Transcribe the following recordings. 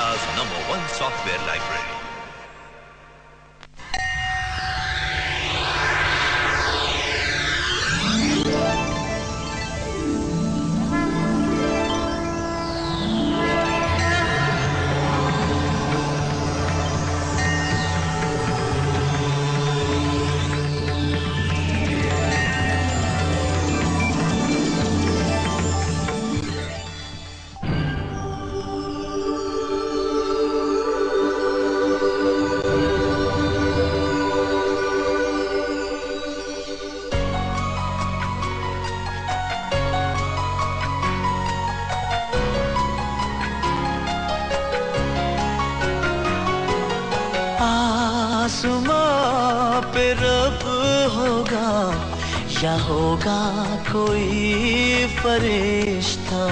India's #1 software library. आसमां पे रब होगा या होगा कोई फरिश्ता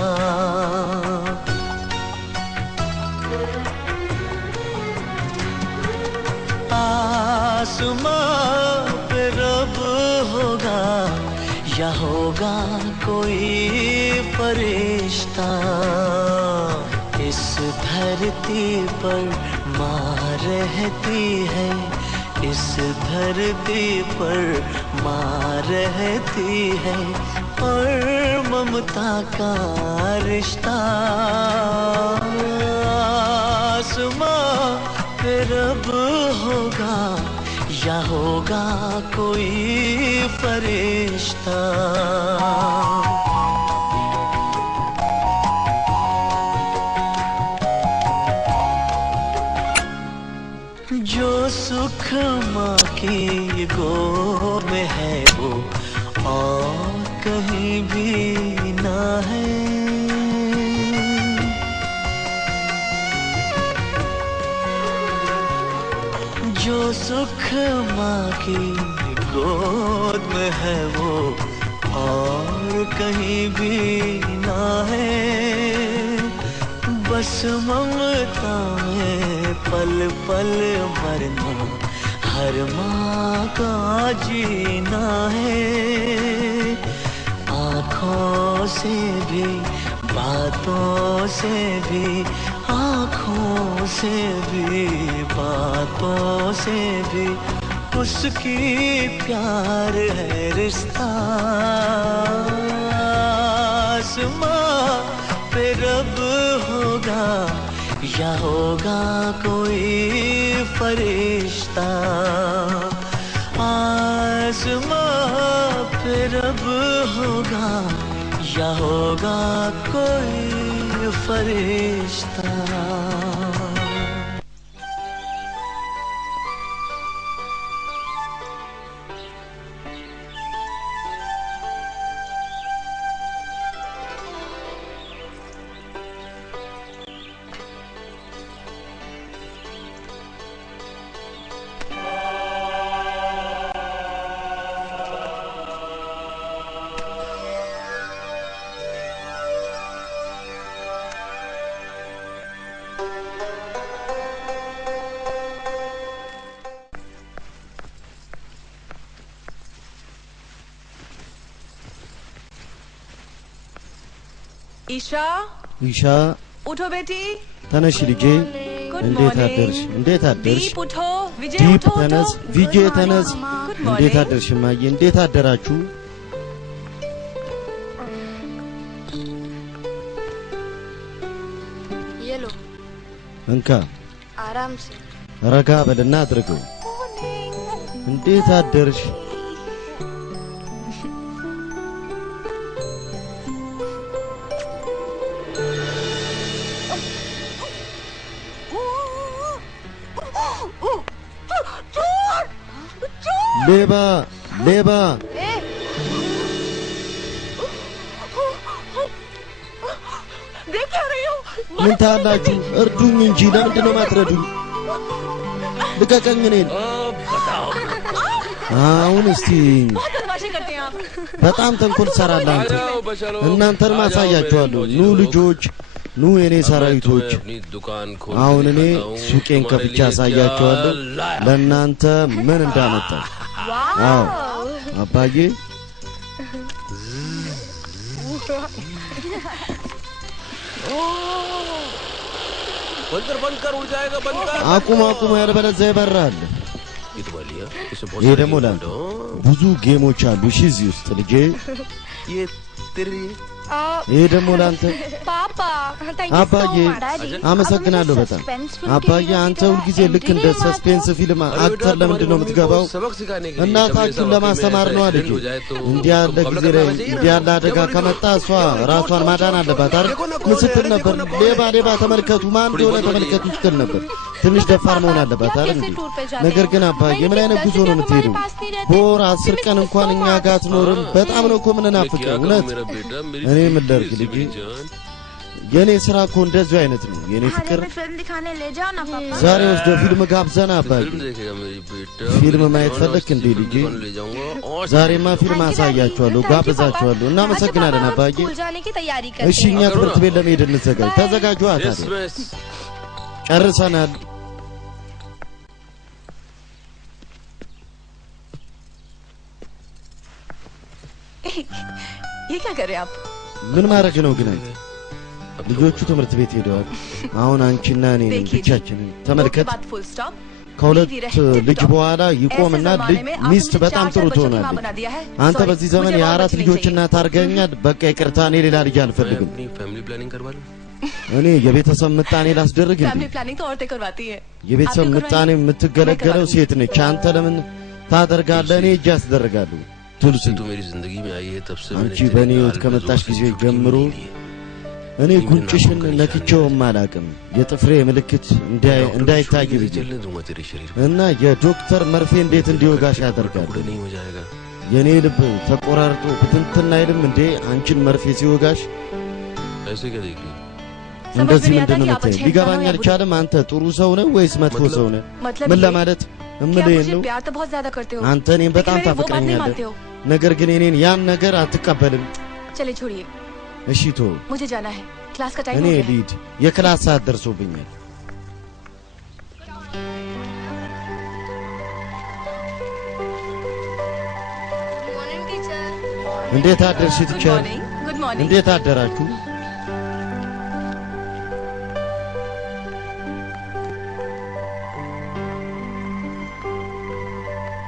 आसमां पे रब होगा या होगा कोई फरिश्ता इस धरती पर माँ रहती है इस धरती पर माँ रहती है और ममता का रिश्ता आसमां पे रब होगा या होगा कोई फरिश्ता जो सुख माँ की गोद में है वो और कहीं भी ना है जो सुख माँ की गोद में है वो और कहीं भी ना है बस ममता में पल पल मरना हर माँ का जीना है आँखों से भी बातों से भी आँखों से भी बातों से भी उसकी प्यार है रिश्ता आसमां पे रब होगा या होगा कोई फरिश्ता आसमां पे रब होगा या होगा कोई फरिश्ता ईशा उठो बेटी ተነሽ ልጄ እንዴት አደርሽ ዲፕ ተነስ ቪጄ ተነስ እንዴት አደርሽ ማዬ እንዴት አደራችሁ የሎ እንካ አራም ሲ ረጋ በልና አድርገው እንዴት አደርሽ लेबा लेबा देख क्या रही हो ምን ታላችሁ እርዱኝ እንጂ ለምንድን ነው ማትረዱኝ ልቀቀኝ እኔን አሁን እስቲ በጣም ተንኮል ሰራላችሁ እናንተን ማሳያችኋለሁ ኑ ልጆች ኑ የኔ ሰራዊቶች አሁን እኔ ሱቄን ከፍቼ አሳያችኋለሁ ለእናንተ ምን እንዳመጣ አዎ አባዬ बंद कर उड़ जाएगा बंद कर አቁም ያለበለዚያ ይበራል ይሄ ደግሞ ላንተ ብዙ ጌሞች አሉ እሺ እዚህ ውስጥ ልጄ ये तेरी ይሄ ደግሞ ላንተ አባዬ አመሰግናለሁ በጣም አባዬ አንተ ሁሉ ጊዜ ልክ እንደ ሰስፔንስ ፊልም አክተር ለምንድን ነው የምትገባው እናታችን ለማስተማር ነው አለኝ እንዲህ ያለ ጊዜ ላይ እንዲህ ያለ አደጋ ከመጣ እሷ ራሷን ማዳን አለባት አይደል ምን ነበር ሌባ ተመልከቱ ማን እንደሆነ ተመልከቱ ስትል ነበር ትንሽ ደፋር መሆን አለባት አይደል ነገር ግን አባዬ ምን አይነት ጉዞ ነው የምትሄደው በወር 10 ቀን እንኳን እኛ ጋር አትኖርም በጣም ነው እኮ ምንናፍቀው እውነት እኔ ምን ላድርግ ልጄ የኔ ስራ እኮ እንደዚህ አይነት ነው የኔ ፍቅር ዛሬ ወስዶ ፊልም ጋብዘና አባዬ ፊልም ማየት ፈለክ እንዴ ልጄ ዛሬማ ፊልም አሳያችኋለሁ ጋብዛችኋለሁ እናመሰግናለን አባዬ እሺ እኛ ትምህርት ቤት ለመሄድ እንዘጋጅ ተዘጋጁ አታዲያ ጨርሰናል ये क्या कर रहे हैं आप ምን ማድረግ ነው ግን አንተ ልጆቹ ትምህርት ቤት ሄደዋል አሁን አንቺና እኔ ብቻችን ተመልከት ከሁለት ልጅ በኋላ ይቆምና ሚስት በጣም ጥሩ ትሆናለች አንተ በዚህ ዘመን የአራት ልጆች እናት አድርገኛል በቃ ይቅርታ እኔ ሌላ ልጅ አልፈልግም फैमिली प्लानिंग करवा लूं እኔ የቤተሰብ ምጣኔ ላስደርግ እንዴ फैमिली प्लानिंग तो औरतें करवाती है የቤተሰብ ምጣኔ የምትገለገለው ሴት ነች አንተ ለምን ታደርጋለህ እኔ እጅ አስደርጋለሁ ቱልሲ तू मेरी जिंदगी में आई है तब से አንቺ በእኔ ህይወት ከመጣሽ ጊዜ ጀምሮ እኔ ጉንጭሽን ነክቼውም አላውቅም የጥፍሬ ምልክት እንዳይታይ ብዬ እና የዶክተር መርፌ እንዴት እንዲወጋሽ ያደርጋል የኔ ልብ ተቆራርጦ ብትንትና አይልም እንዴ አንቺን መርፌ ሲወጋሽ ऐसे क्या देख እንደዚህ ምንድነው የምትይ ሊገባኝ አልቻለም አንተ ጥሩ ሰው ነህ ወይስ መጥፎ ሰው ነህ ምን ለማለት እምልህ ነው አንተ እኔን በጣም ታፈቅረኛለህ ነገር ግን እኔን ያን ነገር አትቀበልም चलिए छोड़िए እሺ ቶ मुझे जाना है क्लास का टाइम हो እኔ गया ሊድ የክላስ ሰዓት ደርሶብኛል እንዴት አደርሽ ቲቸር गुड मॉर्निंग እንዴት አደራችሁ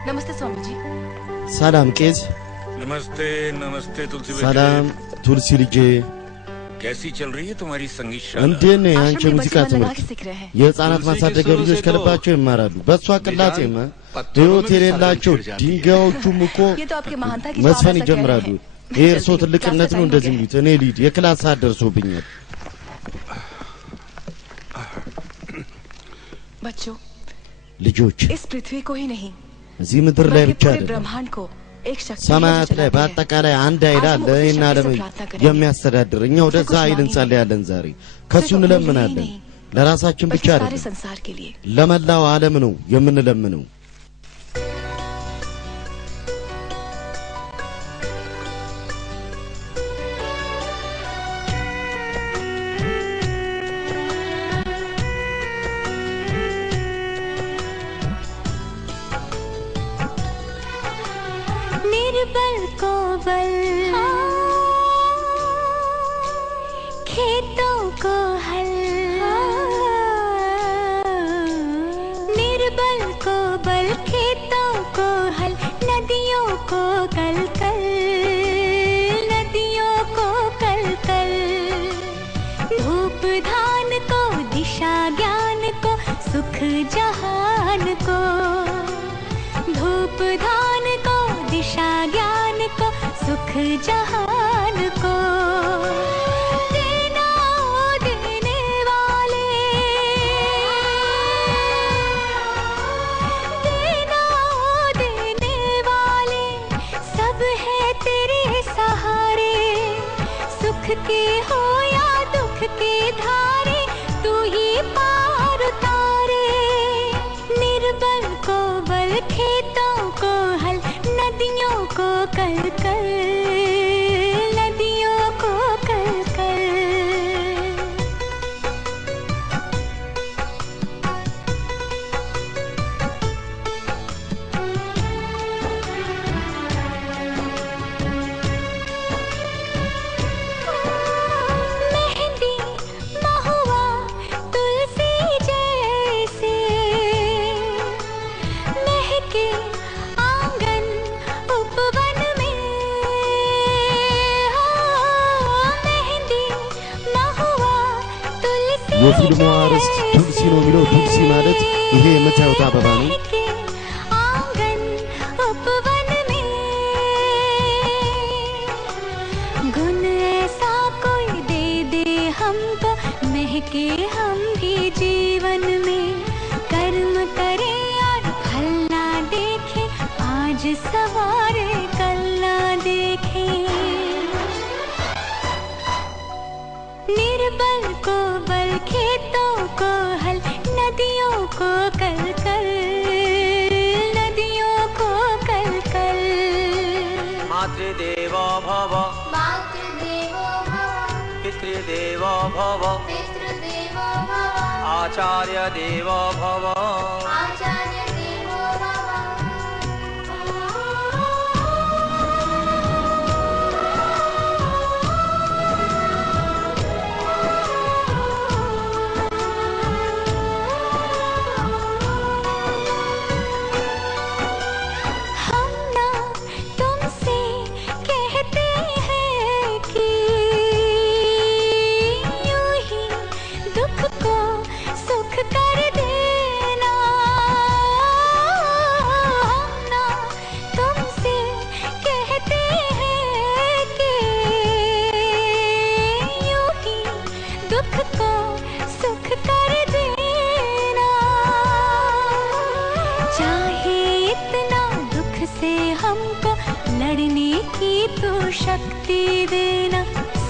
नमस्ते स्वामी जी ሰላም ቄስ नमस्ते नमस्ते तुलसी ሰላም ቱልሲ ልጄ कैसी चल रही है तुम्हारी संगीत እንዴት ነው आश्रम አንቺ में ሙዚቃ बच्चे लगा ትምህርት के सीख रहे हैं የህፃናት ማሳደጊያ ልጆች ከልባቸው ይማራሉ በእሷ ቅላጼማ ህይወት የሌላቸው ድንጋዮቹም እኮ ये तो आपके महानता की መስፈን जवाब ऐसा कह ይጀምራሉ रहे हैं। ይሄ እርሶ ትልቅነት ነው እንደዚህ የሚሉት እኔ ሊድ የክላስ ሰዓት ደርሶብኛል बच्चों ልጆች इस पृथ्वी को ही नहीं እዚህ ምድር ላይ बल्कि ብቻ पूरे አይደለም ब्रह्मांड को एक शक्ति ሰማያት ላይ በአጠቃላይ አንድ ኃይል አለ እና ዓለም የሚያስተዳድር እኛ ወደዛ ኃይል እንጸልያለን ዛሬ ከሱ እንለምናለን ለራሳችን ብቻ सारे አይደለም संसार के लिए ለመላው ዓለም ነው የምንለምነው निर्बल को बल खेतों को हल निर्बल को बल खेतों को हल नदियों को कल कल नदियों को कल कल धूप धान को दिशा ज्ञान को सुख जहान को धूप धान को दिशा ज्ञान को सुख जहान को देना देने वाले देना देने वाले सब है तेरे सहारे सुख के हो या दुख के धारे तू ही पार उतारे निर्बल को बल खेतों को हल नदियों को कल कल नदियों को कल कल मेहंदी महुआ የፊልሙ አርዕስት ቱልሲ ነው የሚለው። ቱልሲ ማለት ይሄ የምታዩት አበባ ነው። आंगन उपवन में गुण ऐसा कोई दे दे हमको महके हम भी जीवन में कर्म करे और फल ना देखे आज सवारे कल ना देखे निर्बल को बल खेतों को हल नदियों को कल कल नदियों को कल कल मातृदेवो भव पितृदेवो भव आचार्य देवो भव हम ना तुमसे कहते हैं कि यूं ही दुख को सुख कर देना हम ना तुमसे कहते हैं कि यूं ही दुख को सुख कर देना चाहे इतना दुख से हमको लड़ने की तो शक्ति देना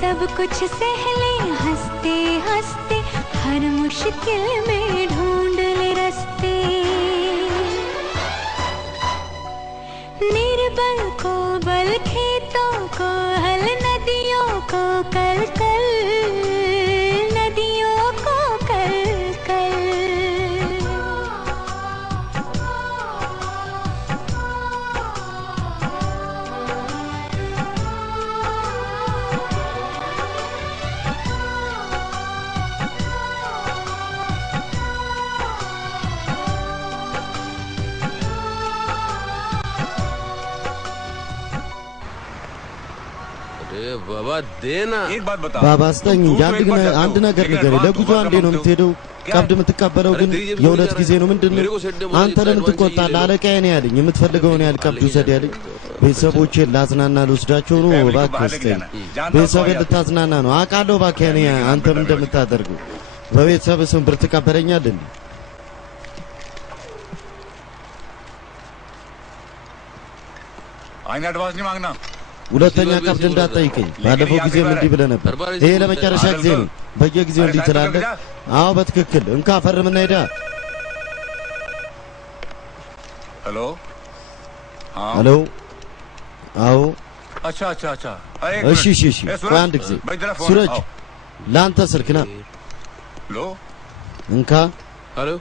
सब कुछ सह ले हंसते हंसते हर मुश्किल में ढूंढ ले रास्ते निर्बल को बल खेतों को हल नदियों को कल कल नदियों को कल कल अरे बाबा देना एक बात बता ባባ አስጠኝ እንጂ አንድ ነገር ንገረኝ። ለጉዞ አንዴ ነው የምትሄደው? ቀብድ የምትቀበለው ግን የሁለት ጊዜ ነው። ምንድነው አንተ ለምን ትቆጣለህ? አለቃዬ ነው ያለኝ የምትፈልገውን ያህል ቀብድ ውሰድ ያለኝ። ቤተሰቦቼን ላዝናና ልወስዳቸው ነው። እባክህ አስጠኝ። ቤተሰብን ልታዝናና ነው አውቃለሁ። እባክህ እኔ አንተም እንደምታደርገው በቤተሰብ ስም ብር ትቀበለኛለህ እንዴ? आईना एडवांस नहीं मांगना ሁለተኛ ቀብድ እንዳትጠይቀኝ። ባለፈው ጊዜም እንዲህ ብለህ ነበር። ይሄ ለመጨረሻ ጊዜ ነው። በየጊዜው እንዲህ ትላለህ። አዎ በትክክል እንካ ፈርምና ሄዳ። हेलो हाँ ሄሎ አዎ अच्छा अच्छा अच्छा अरे एक እሺ እሺ እሺ मिनट। ቆይ አንድ ጊዜ भाई जरा फोन ሱረጅ आओ। ለአንተ ስልክ ና लो እንካ። हेलो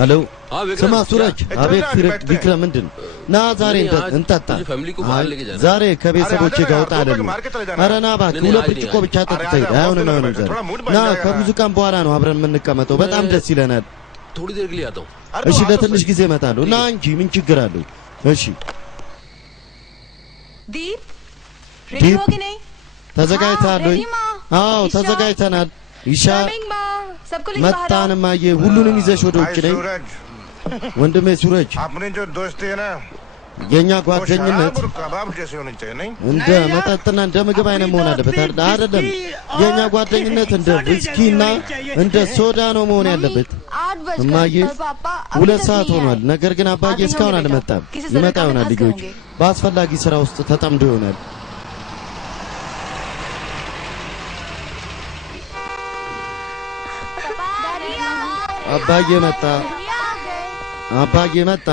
ሄሎ हाँ विक्रम ስማ ሱረጅ። क्या? አቤት इतना ፊረክ बैठते हैं। ቢክረም ምንድን ና ዛሬ नहीं, आज እንጠጣ። तुझे फैमिली को बाहर लेके जाना है। ዛሬ ከቤተሰቦቼ अरे ጋር आजा ወጣ ना, አይደለም። मार के चले जाना। ኧረ ና እባክህ नहीं, ሁለት आज ብርጭቆ नहीं, ብቻ अरे ጠጥተህ आजा, ሂድ። አይሆንም बहुत አይሆንም देर ዛሬ थोड़ा मूड बन ና जाएगा। ከብዙ ቀን በኋላ ነው አብረን የምንቀመጠው። በጣም ደስ ይለናል። थोड़ी देर के लिए आता हूँ እሺ ለትንሽ ጊዜ እመጣለሁ። ና እንጂ ምን ችግር አለው? እሺ दीप दीप? रेडी हो कि नहीं? ተዘጋጅተሃል ወይ? रेडी माँ। አዎ ईशा? ተዘጋጅተናል። ኢሻ कमिंग माँ सबको लेके बाहर आओ। መጣን ማየ ሁሉንም ይዘሽ ወደ ውጭ ነኝ። सूरज ወንድሜ ሱረጅ अपनी जो दोस्ती है ना የኛ वो ጓደኝነት शराब और कबाब जैसी होनी चाहिए नहीं እንደ መጠጥና እንደ ምግብ አይነት መሆን አለበት አይደለም? የኛ ጓደኝነት እንደ ዊስኪና እንደ ሶዳ ነው መሆን ያለበት። 8 बज गए እማዬ और पापा अभी ሁለት तक ሰዓት नहीं ሆኗል። आए। ነገር ግን አባዬ आगे እስካሁን होंगे बेटा। አልመጣም። किसी से ይመጣ काम ይሆናል። खास ልጆች करेंगे। በአስፈላጊ ስራ ውስጥ ተጠምዶ ይሆናል። አባዬ መጣ። አባዬ መጣ።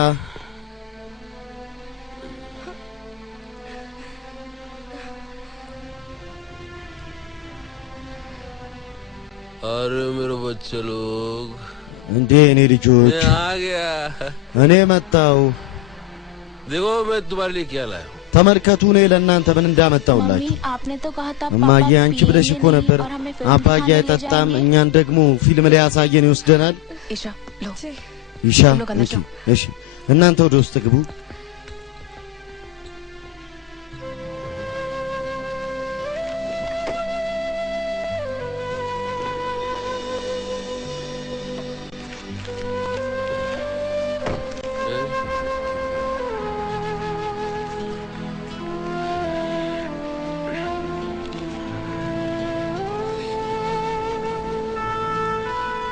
अरे मेरे बच्चे लोग እንዴ እኔ ልጆች मैं आ गया እኔ መጣው። देखो मैं तुम्हारे लिए क्या लाया हूँ ተመልከቱ እኔ ለእናንተ ምን እንዳመጣውላችሁ። आपने तो कहा था እማዬ አንቺ ብለሽ እኮ ነበር አባዬ አይጠጣም፣ እኛን ደግሞ ፊልም ላይ ያሳየን ይወስደናል። ईशा लो ይሻ እሺ እሺ እናንተ ወደ ውስጥ ግቡ።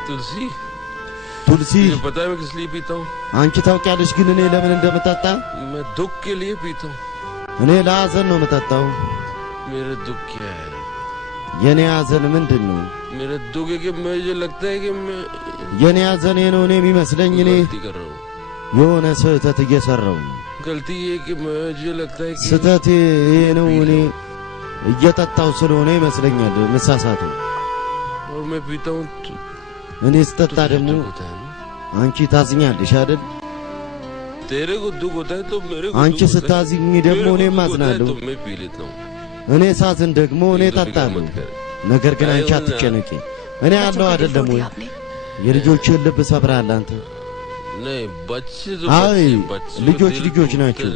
तुलसी ቱልሲ तुझे पता है मैं किस लिए पीता हूँ? አንቺ ታውቂያለሽ ግን እኔ ለምን እንደምጠጣ? मैं दुख के लिए पीता हूँ। እኔ ለሐዘን ነው የምጠጣው። मेरा दुख क्या है? የኔ ሐዘን ምንድን ነው? मेरा दुख है कि मुझे लगता है कि मैं የኔ ሐዘን ነው እኔ የሚመስለኝ እኔ गलती कर रहा हूँ। የሆነ ስህተት እየሰራው ነው። गलती ये कि मुझे लगता है कि ስህተት ይሄ ነው እኔ እየጠጣው ስለሆነ ይመስለኛል መሳሳቱ። और मैं पीता हूँ तो እኔ ስጠጣ ደግሞ होता है ना? አንቺ ታዝኛለሽ አይደል? तेरे को दुख होता है तो मेरे को አንቺ दुख होता है। ስታዝኝ ደግሞ मेरे को እኔም दुख होता है አዝናለሁ። तो मैं पी लेता हूँ। እኔ ሳዝን ደግሞ እኔ እጠጣለሁ። ነገር ግን አንቺ አትጨነቂ። እኔ ያለው አይደለም ወይ የልጆችን ልብ ሰብራለህ አንተ። नहीं बच्चे तो አይ बच्चे ልጆች ልጆች ናቸው።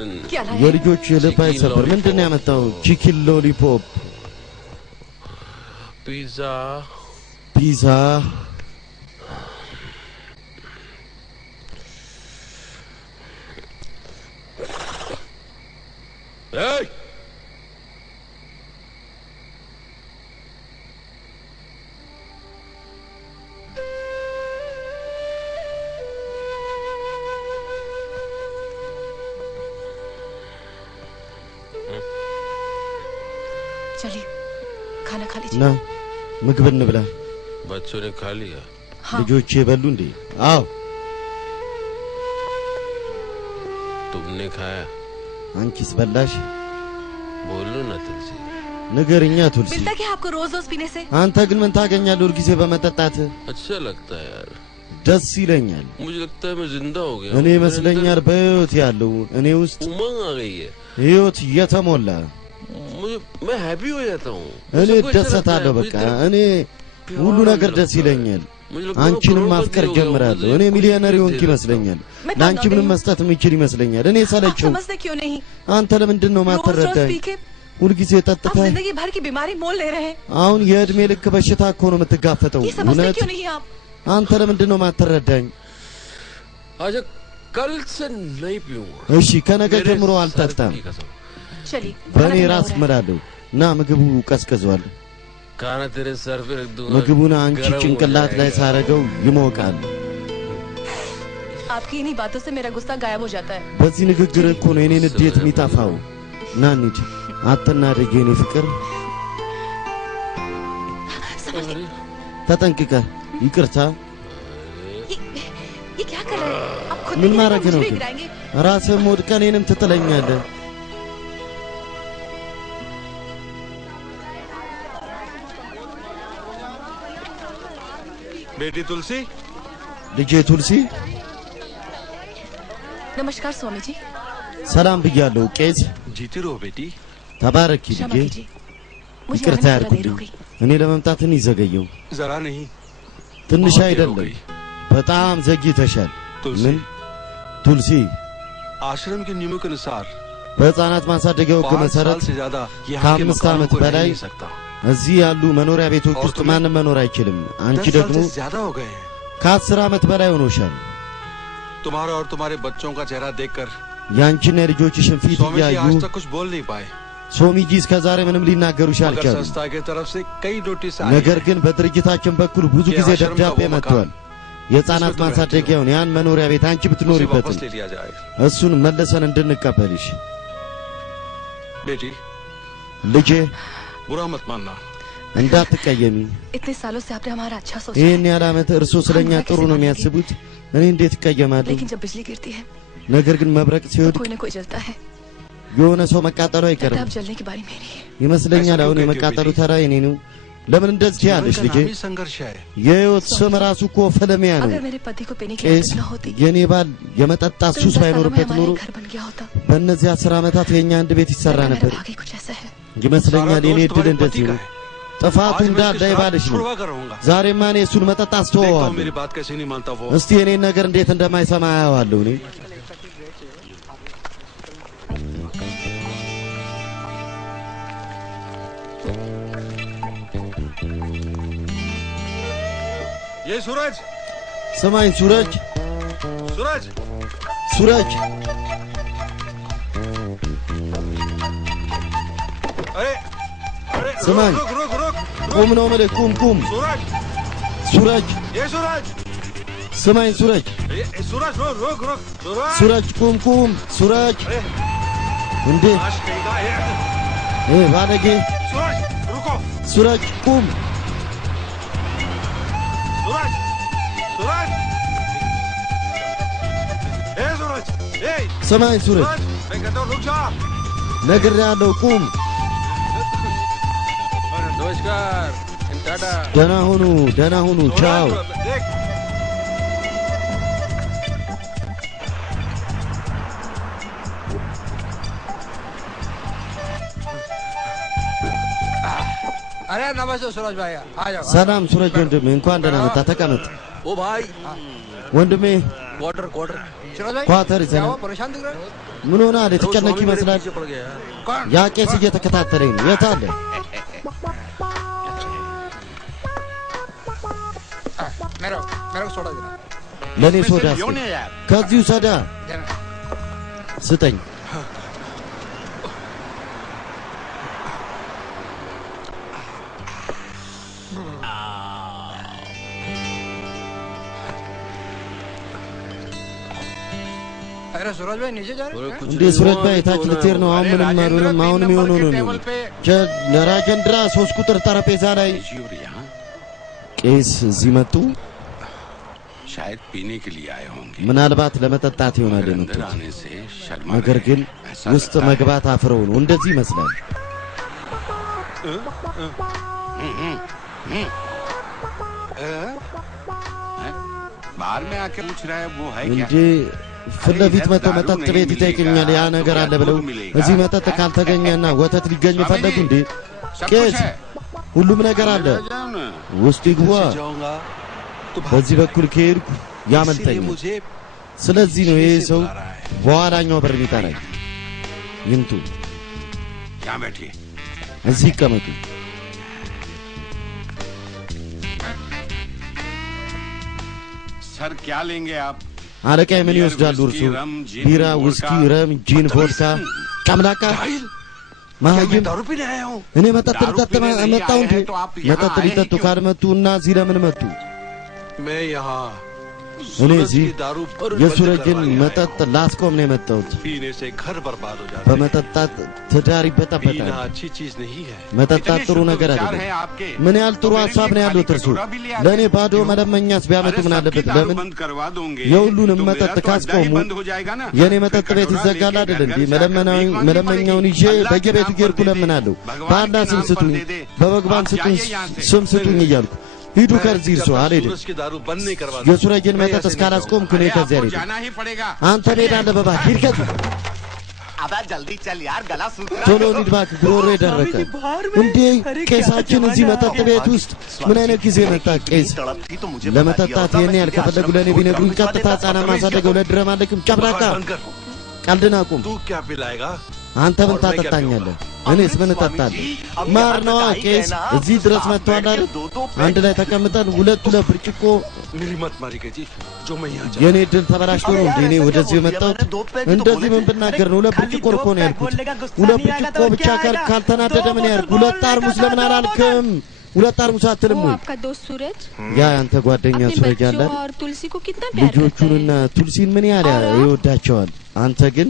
የልጆች ልብ አይሰበር። ምንድነው ያመጣው? ቺኪን ሎሊፖፕ፣ पिज्जा ፒዛ። Hey! चलिए खाना खा लीजिए। ና ምግብ እንብላ። बच्चों ने खा लिया। हाँ ልጆች የበሉ እንዴ? አዎ። तुमने खाया? አንቺስ በላሽ? बोलो ना तुलसी। ንገርኛ ቱልሲ። मिलता क्या आपको रोज रोज पीने से? አንተ ግን ምን ታገኛለህ ሁልጊዜ በመጠጣት? अच्छा लगता है यार। ደስ ይለኛል። मुझे लगता है मैं जिंदा हो गया। እኔ ይመስለኛል በህይወት ያለው እኔ ውስጥ उमंग आ गई है। ህይወት የተሞላ मैं हैप्पी हो जाता हूँ। እኔ ደሰታለሁ። በቃ እኔ ሁሉ ነገር ደስ ይለኛል። አንቺንም ማፍቀር ጀምራለሁ። እኔ ሚሊዮነር ሆንክ ይመስለኛል። ለአንቺ ምንም መስጠት የምችል ይመስለኛል። እኔ ሰለቸው። समझते क्यों नहीं? አንተ ለምንድን ነው रोज रोज ማትረዳኝ? पी के ሁልጊዜ आप ጠጥተህ जिंदगी भर की बीमारी मोल ले रहे हैं। አሁን የእድሜ ልክ በሽታ እኮ ነው የምትጋፈጠው። ये समझते እውነት क्यों नहीं आप? አንተ ለምንድን ነው ማትረዳኝ? अच्छा कल से नहीं पीऊंगा। እሺ ከነገ ጀምሮ አልጠጣም። चलिए በእኔ ራስ እምላለሁ። ና ምግቡ ቀዝቅዟል። खाना तेरे सर पे रख दूंगा। ምግቡን አንቺ गरम हो ጭንቅላት ላይ जाएगा। ሳረገው ይሞቃል። आपकी इन्हीं बातों से मेरा गुस्सा गायब हो जाता है। በዚህ ንግግር እኮ ነው የኔን ንዴት የሚጠፋው። ና እንሂድ። አትናደጅ የኔ ፍቅር። अरे, ተጠንቅቀህ ይቅርታ። ये क्या कर रहे हैं? आप खुद ምን नहीं ማድረግ गिराएंगे, ነው मुझे भी ግን? गिराएंगे। ራስህም ወድቀህ እኔንም ትጥለኛለህ። बेटी तुलसी ልጄ ቱልሲ नमस्कार स्वामी जी। ሰላም ብያለሁ። ቄስ जीती रहो बेटी। ተባረኪ क्षमा ልጄ። कीजिए मुझे ይቅርታ आने में थोड़ा देर हो ያድርጉልኝ። गई। እኔ ለመምጣትን ይዘገየው जरा नहीं ትንሽ बहुत देर हो አይደለም፣ गई। በጣም ዘግይተሻል። तुलसी ምን ቱልሲ? आश्रम के नियमों के अनुसार በሕፃናት ማሳደጊያ ሕግ 5 መሰረት साल से ज्यादा यहाँ के ከ5 मकानों ዓመት को रह በላይ नहीं सकता। እዚህ ያሉ መኖሪያ ቤቶች ውስጥ ማንም መኖር አይችልም። አንቺ 10 साल ደግሞ से ज्यादा हो गए हैं। ከ10 ዓመት በላይ ሆኖሻል። तुम्हारा और तुम्हारे बच्चों का चेहरा देखकर ያንቺና የልጆችሽን ፊት स्वामी जी እያዩ आज तक कुछ बोल नहीं पाए। ሶሚጂ እስከ ዛሬ ምንም ሊናገሩሽ मगर አልቻሉም። संस्था की तरफ से कई नोटिस आए ነገር हैं। ግን በድርጅታችን በኩል ብዙ ጊዜ የአሽረም ደብዳቤ ጋር መጥቷል። የሕፃናት እሱ ማሳደጊያውን ያን መኖሪያ ቤት አንቺ उसे ብትኖሪበትን वापस ले लिया जाए। እሱን መልሰን እንድንቀበልሽ። बेटी ልጄ बुरा मत मानना। እንዳትቀየሚ። इतने सालों से आपने हमारा अच्छा सोचा ይህን है, ያህል ዓመት እርሶ ስለኛ ጥሩ ነው የሚያስቡት፣ እኔ እንዴት እቀየማለሁ? लेकिन जब बिजली गिरती है ነገር ግን መብረቅ तो ሲወድቅ कोई न कोई जलता है। የሆነ ሰው መቃጠሉ लगता है አይቀርም። अब जलने की बारी मेरी है। ይመስለኛል ऐसा አሁን क्यों कहती हो የመቃጠሉ बेटी? ተራ የኔ ነው። ለምን እንደዚህ ያለሽ जीवन का ልጄ? नाम ही संघर्ष है। የህይወት ስም ራሱ እኮ ፈለሚያ ነው። अगर मेरे पति को पीने की ቄስ आदत न होती የኔ ባል የመጠጣት तो ሱስ 10 सालों में ባይኖርበት हमारा ኖሮ एक घर बन गया होता। በእነዚህ 10 ዓመታት የኛ አንድ ቤት ይሰራ लगता है ነበር። मेरा भाग्य कुछ ऐसा है। ይመስለኛል የኔ सारा እድል दोष तुम्हारे እንደዚህ पति का ነው። है। ጥፋቱ आज मैं እንዳለ उसकी ይባልሽ शराब ነው። छुड़वा कर रहूंगा। ዛሬማ እኔ እሱን መጠጥ देखता हूँ አስተዋዋለሁ። मेरी बात कैसे नहीं मानता वो। እስቲ የኔን ነገር እንዴት እንደማይሰማ አያዋለሁ እኔ። ये सूरज ስማኝ ሱረጅ፣ सूरज ሱረጅ अरे अरे सुमन। रुक रुक रुक रुक ቁም ነው የምልህ። ቁም ቁም सूरज सूरज ये सूरज समय सूरज सूरज रुक रुक सूरज सूरज कुम सूरज अरे እንዴ आज कहेगा ባለጌ सूरज रुको सूरज कुम सूरज सूरज सूरज समय सूरज मैं कहता हूँ रुक जा नगर ያለው ቁም नमस्कार टाटा ደህና ሁኑ ቻው देख अरे नमस्ते सूरज भाई आ जाओ ሰላም ሱረጅ ወንድሜ እንኳን ደህና መጣ ተቀመጥ ओ भाई ወንድሜ क्वार्टर क्वार्टर सूरज भाई ኳተር क्या ይዘና हुआ परेशान दिख रहे हो ምን ሆነሃል የተጨነቅ ይመስላል पीछे पड़ गया यार कौन ያ ቄስ እየተከታተለኝ ነው የት አለ मेरे को सोडा देना ለኔ ሶዳ ከዚሁ ሰዳ देना ስጠኝ अरे सूरज भाई नीचे जा रहे हैं እንዴ ሱረጅ ባይ ታች ልትሄድ ነው አሁን ምንም አልሆነም አሁን የሚሆነው ነው ለራጀንድራ 3 ቁጥር ጠረጴዛ ላይ ቄስ እዚህ መጡ शायद पीने के लिए आए होंगे ምናልባት ለመጠጣት ይሆናል अंदर የመጡት आने से शर्मा ነገር रहे ግን हैं। ऐसा ውስጥ लगता है। መግባት አፍረው ነው እንደዚህ ይመስላል बाहर में आके पूछ रहा है वो है क्या እንጂ ፊት ለፊት መጥተው መጠጥ ቤት ይጠይቅኛል ያ ነገር አለ ብለው እዚህ መጠጥ ካልተገኘና ወተት ሊገኝ ፈለጉ እንዴ सब ቄስ कुछ है ሁሉም ነገር አለ जाओ ना ውስጥ ይግባ जाऊंगा तो በዚህ በኩል ከሄድኩ इसीलिए ያመልጠኛል मुझे ስለዚህ ነው ይሄ ሰው बुला रहा है। በኋላኛው በር የሚጠራኝ ይምጡ यहाँ बैठिए እዚህ ይቀመጡ सर क्या लेंगे आप አለቃዬ ምን ይወስዳሉ እርሱ ቢራ ውስኪ ረም ጂን ቮድካ ጨምላቃ मैं ማህይም दारू पीने आया हूँ እኔ መጠጥ ልጠጥ መጣሁ እንዴ መጠጥ ሊጠጡ ካልመጡ እና እዚህ ለምን መጡ मैं यहाँ እኔ सूरज እዚህ की दारू बंद የሱረጅን करवाने आया መጠጥ ላስቆም ነው የመጣሁት हूँ। पीने से घर बर्बाद हो जाता है በመጠጣት ትዳር पीना ይበጠበጣል अच्छी चीज नहीं है መጠጣት इतने ጥሩ शुद्ध ነገር विचार አይደለም हैं आपके ምን ያህል ጥሩ तो मेरे ሀሳብ लिए ነው ያሉት खाली እርሱ कटोरा भी ले आते। ለእኔ ባዶ መለመኛስ ቢያመጡ अरे ምን सबकी አለበት दारू ለምን बंद करवा दोगे የሁሉንም तो መጠጥ मेरा तो अड्डा ही ካስቆሙ बंद हो जाएगा ना। የእኔ फिर መጠጥ ቤት कटोरा ይዘጋል लेके አይደል እንዴ घर जाकर भीख मांगनी መለመኛውን पड़ेगी। ይዤ अल्लाह के በየቤቱ नाम እየሄድኩ पर दे दे। ለምናለሁ भगवान በአላህ के ስም नाम पर ስጡኝ दे दे। በበግባን आप ስጡኝ जाइए यहाँ से। ስም ስጡኝ እያልኩ ሂዱ ከዚህ እርሱ አልሄድም सूरज की दारू बंद नहीं करवा የሱረጅን መጠጥ እስካላስቆምኩ እኔ अरे ከዚህ आपको አልሄድም जाना ही पड़ेगा አንተ ትሄዳለህ በባክ ሂድ ከዚህ अबे जल्दी चल यार गला सूख ቶሎ ሂድ እባክህ ጉሮሮ የደረቀ እንዴ ቄሳችን እዚህ መጠጥ ቤት ውስጥ ምን አይነት ጊዜ መጣ ቄስ ለመጠጣት ይህን ያህል ከፈለጉ ለእኔ ቢነግሩኝ ቀጥታ ህጻናት ማሳደገው ለድረም አለቅም ጨብራቃ बंद कर ቀልድን አቁም तू क्या पिलाएगा አንተ ምን ታጠጣኛለህ እኔስ ምን እጠጣለሁ ማር ነዋ ቄስ እዚህ ድረስ መጥተዋል አይደል አንድ ላይ ተቀምጠን ሁለት ብርጭቆ मेरी मत मारी जी जो मैं यहाँ የኔ ድል ተበላሽቶ ነው እንዴ እኔ ወደዚህ የመጣሁት እንደዚህ ምን ብናገር ነው ሁለት ብርጭቆ እኮ ነው ያልኩት ሁለት ብርጭቆ ብቻ ካልተናደደ ምን ያልኩ ሁለት ጠርሙስ ለምን አላልክም ሁለት ጠርሙስ አትልም वो ወይ आपका दोस्त सूरज ያ አንተ ጓደኛ अपने ሱረጅ አለ बच्चों और तुलसी को कितना प्यार करता है ልጆቹንና ቱልሲን ምን ያህል ይወዳቸዋል አንተ ግን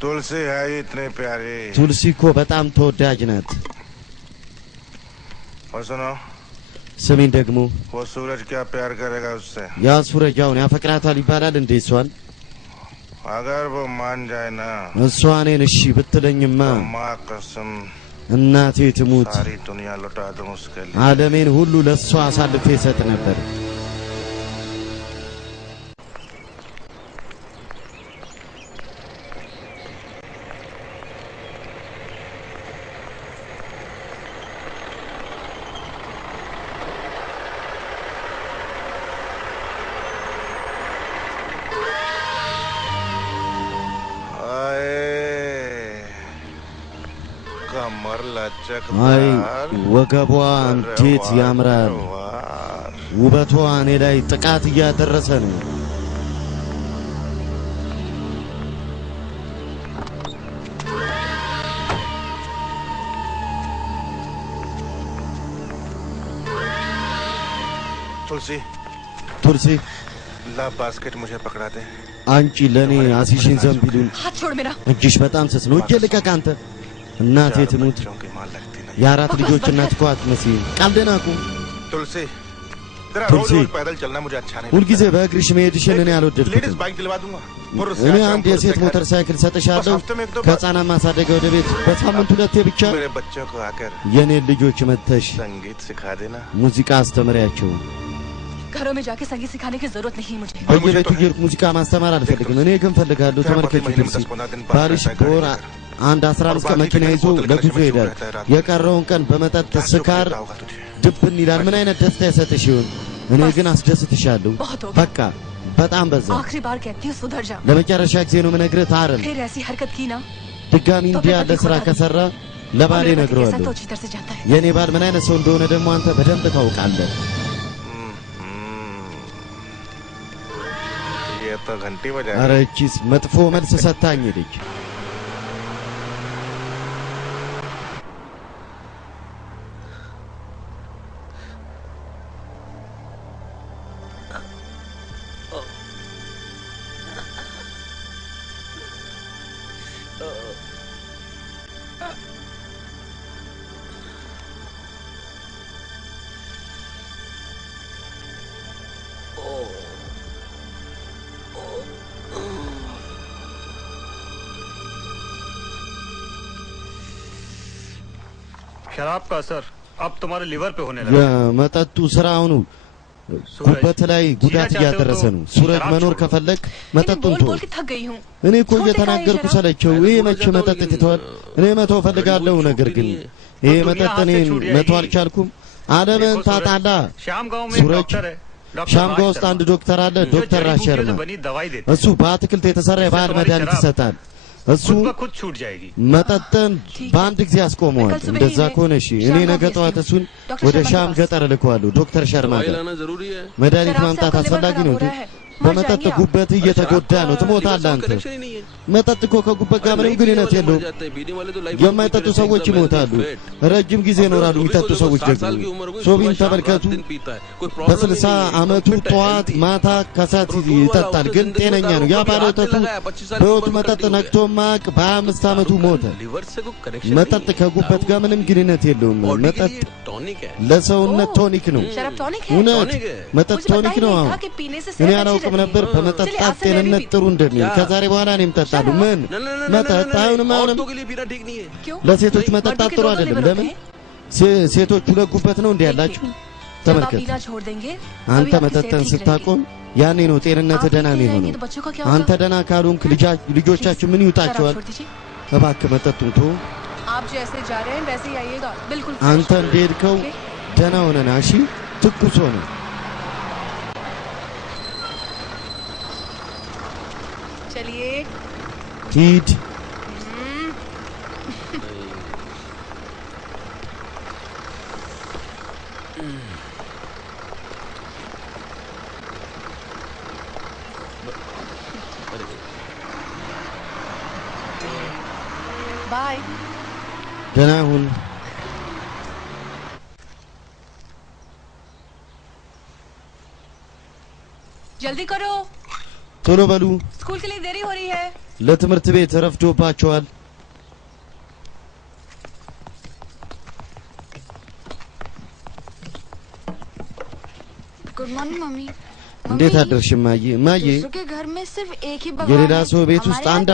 तुलसी है ही इतने प्यारे ቱልሲ እኮ በጣም ተወዳጅ ናት और सुनो ስሚን ደግሞ वो सूरज क्या प्यार करेगा उससे ያ ሱረጅ አሁን ያፈቅራታል ይባላል እንዴ እሷን अगर वो मान जाए ना እሷ እኔን እሺ ብትለኝማ तो माँ कसम እናቴ ትሙት सारी दुनिया लुटा दूं उसके लिए ዓለሜን ሁሉ ለእሷ አሳልፌ እሰጥ ነበር कमर लचक አይ ወገቧ እንዴት ያምራል ውበቷ እኔ ላይ ጥቃት እያደረሰ ነው तुलसी ला बास्केट मुझे पकड़ा दे አንቺ ለኔ አሲሽን ዘንቢሉን हाथ छोड़ मेरा እጅሽ በጣም ስስ ነው እጄ ልቀቅ አንተ እናቴ ትሙት የአራት ልጆች እናት እኮ አትመስይም ቀልደና እኮ तुलसी तुलसी पैदल चलना मुझे अच्छा नहीं ሁልጊዜ በእግርሽ መሄድሽን እኔ አልወደድኩትም बाइक दिलवा दूंगा እኔ አንድ የሴት ሞተር ሳይክል ሰጥሻለሁ ከህፃናት ማሳደጊያ ወደ ቤት በሳምንት ሁለቴ ብቻ मेरे बच्चों को आकर የኔ ልጆች መተሽ संगीत सिखा देना ሙዚቃ አስተምሪያቸው घरों में जाके संगीत सिखाने की जरूरत नहीं मुझे በየቤቱ እየሄድኩ ሙዚቃ ማስተማር አልፈልግም እኔ ግን ፈልጋለሁ ተመልከቱ तुलसी ባልሽ በወር አንድ 15 ቀን መኪና ይዞ ለጉዞ ይሄዳል የቀረውን ቀን በመጠጥ ስካር ድብን ይላል ምን አይነት ደስታ ይሰጥሽ ይሆን እኔ ግን አስደስትሻለሁ በቃ በጣም በዛ आखिरी बार कहती हूँ सुधर जा ለመጨረሻ ጊዜ ነው መነግርህ ታረም फिर ऐसी हरकत की ना ድጋሚ እንዲህ ያለ ስራ ከሰራ ለባሌ ነግረዋለሁ तो अच्छी तरह से जानता है የኔ ባል ምን አይነት ሰው እንደሆነ ደግሞ አንተ በደንብ ታውቃለህ ये तो घंटी बजा ኧረ እቺስ መጥፎ መልስ ሰጣኝ ልጅ शराब का असर अब तुम्हारे लिवर पे होने लगा የመጠጡ ስራው ነው ጉበት ላይ ጉዳት እያደረሰ ነው ሱረጅ መኖር ከፈለክ መጠጡን ተው बोल के थक गई हूँ እኔ እኮ እየተናገርኩ ሰለቸው ይሄ መቼ መጠጥ ትተዋል እኔ መተው ፈልጋለሁ ነገር ግን ይሄ መጠጥ እኔ መተው አልቻልኩም ዓለምን ታጣላ श्याम गांव में सूरज, डॉक्टर है ሻምጋ ውስጥ አንድ ዶክተር አለ ዶክተር ራሸርማ እሱ በአትክልት የተሰራ የባህል መድኃኒት ይሰጣል እሱ खुद छूट जाएगी መጠጥን በአንድ ጊዜ ያስቆመዋል እንደዛ ከሆነ እሺ እኔ ነገ ጠዋት እሱን ወደ ሻም ገጠር ልከዋለሁ ዶክተር ሸርማ መድኃኒት ማምጣት አስፈላጊ ነው በመጠጥ ጉበት እየተጎዳ ነው ትሞታለህ አንተ መጠጥ እኮ ከጉበት ጋር ምንም ግንኙነት የለውም የማይጠጡ ሰዎች ይሞታሉ ረጅም ጊዜ ይኖራሉ የሚጠጡ ሰዎች ደግሞ ሶቢን ተመልከቱ በ60 ዓመቱ ጠዋት ማታ ከሰዓት ይጠጣል ግን ጤነኛ ነው ያ ባለጠጡ በህይወቱ መጠጥ ነክቶ ማቅ በ25 ዓመቱ ሞተ መጠጥ ከጉበት ጋር ምንም ግንኙነት የለውም መጠጥ ለሰውነት ቶኒክ ነው እውነት መጠጥ ቶኒክ ነው እኔ አላውቅም ነበር በመጠጣት ጤንነት ጥሩ እንደሚሆን ከዛሬ በኋላ እኔም እጠጣለሁ ምን መጠጥ አሁንም ለሴቶች መጠጣት ጥሩ አይደለም ለምን ሴቶች ሁለት ጉበት ነው እንዴ ያላችሁ ተመልከት አንተ መጠጥን ስታቆም ያኔ ነው ጤንነት ደህና የሚሆነው አንተ ደህና ካልሆንክ ልጆቻችሁ ምን ይውጣቸዋል እባክህ መጠጡን ተው አንተ እንደሄድከው ደህና ሆነና እሺ ትኩስ ሆነ चलिए ሂድ बाय ደህና ሁን जल्दी करो ቶሎ በሉ स्कूल के लिए देरी हो रही है ለትምህርት ቤት ረፍዶባቸዋል गुड मॉर्निंग मम्मी እንዴት አደርሽ ማዬ ማዬ के घर में सिर्फ एक ही भगवान የሌላ ሰው ቤት ውስጥ አንድ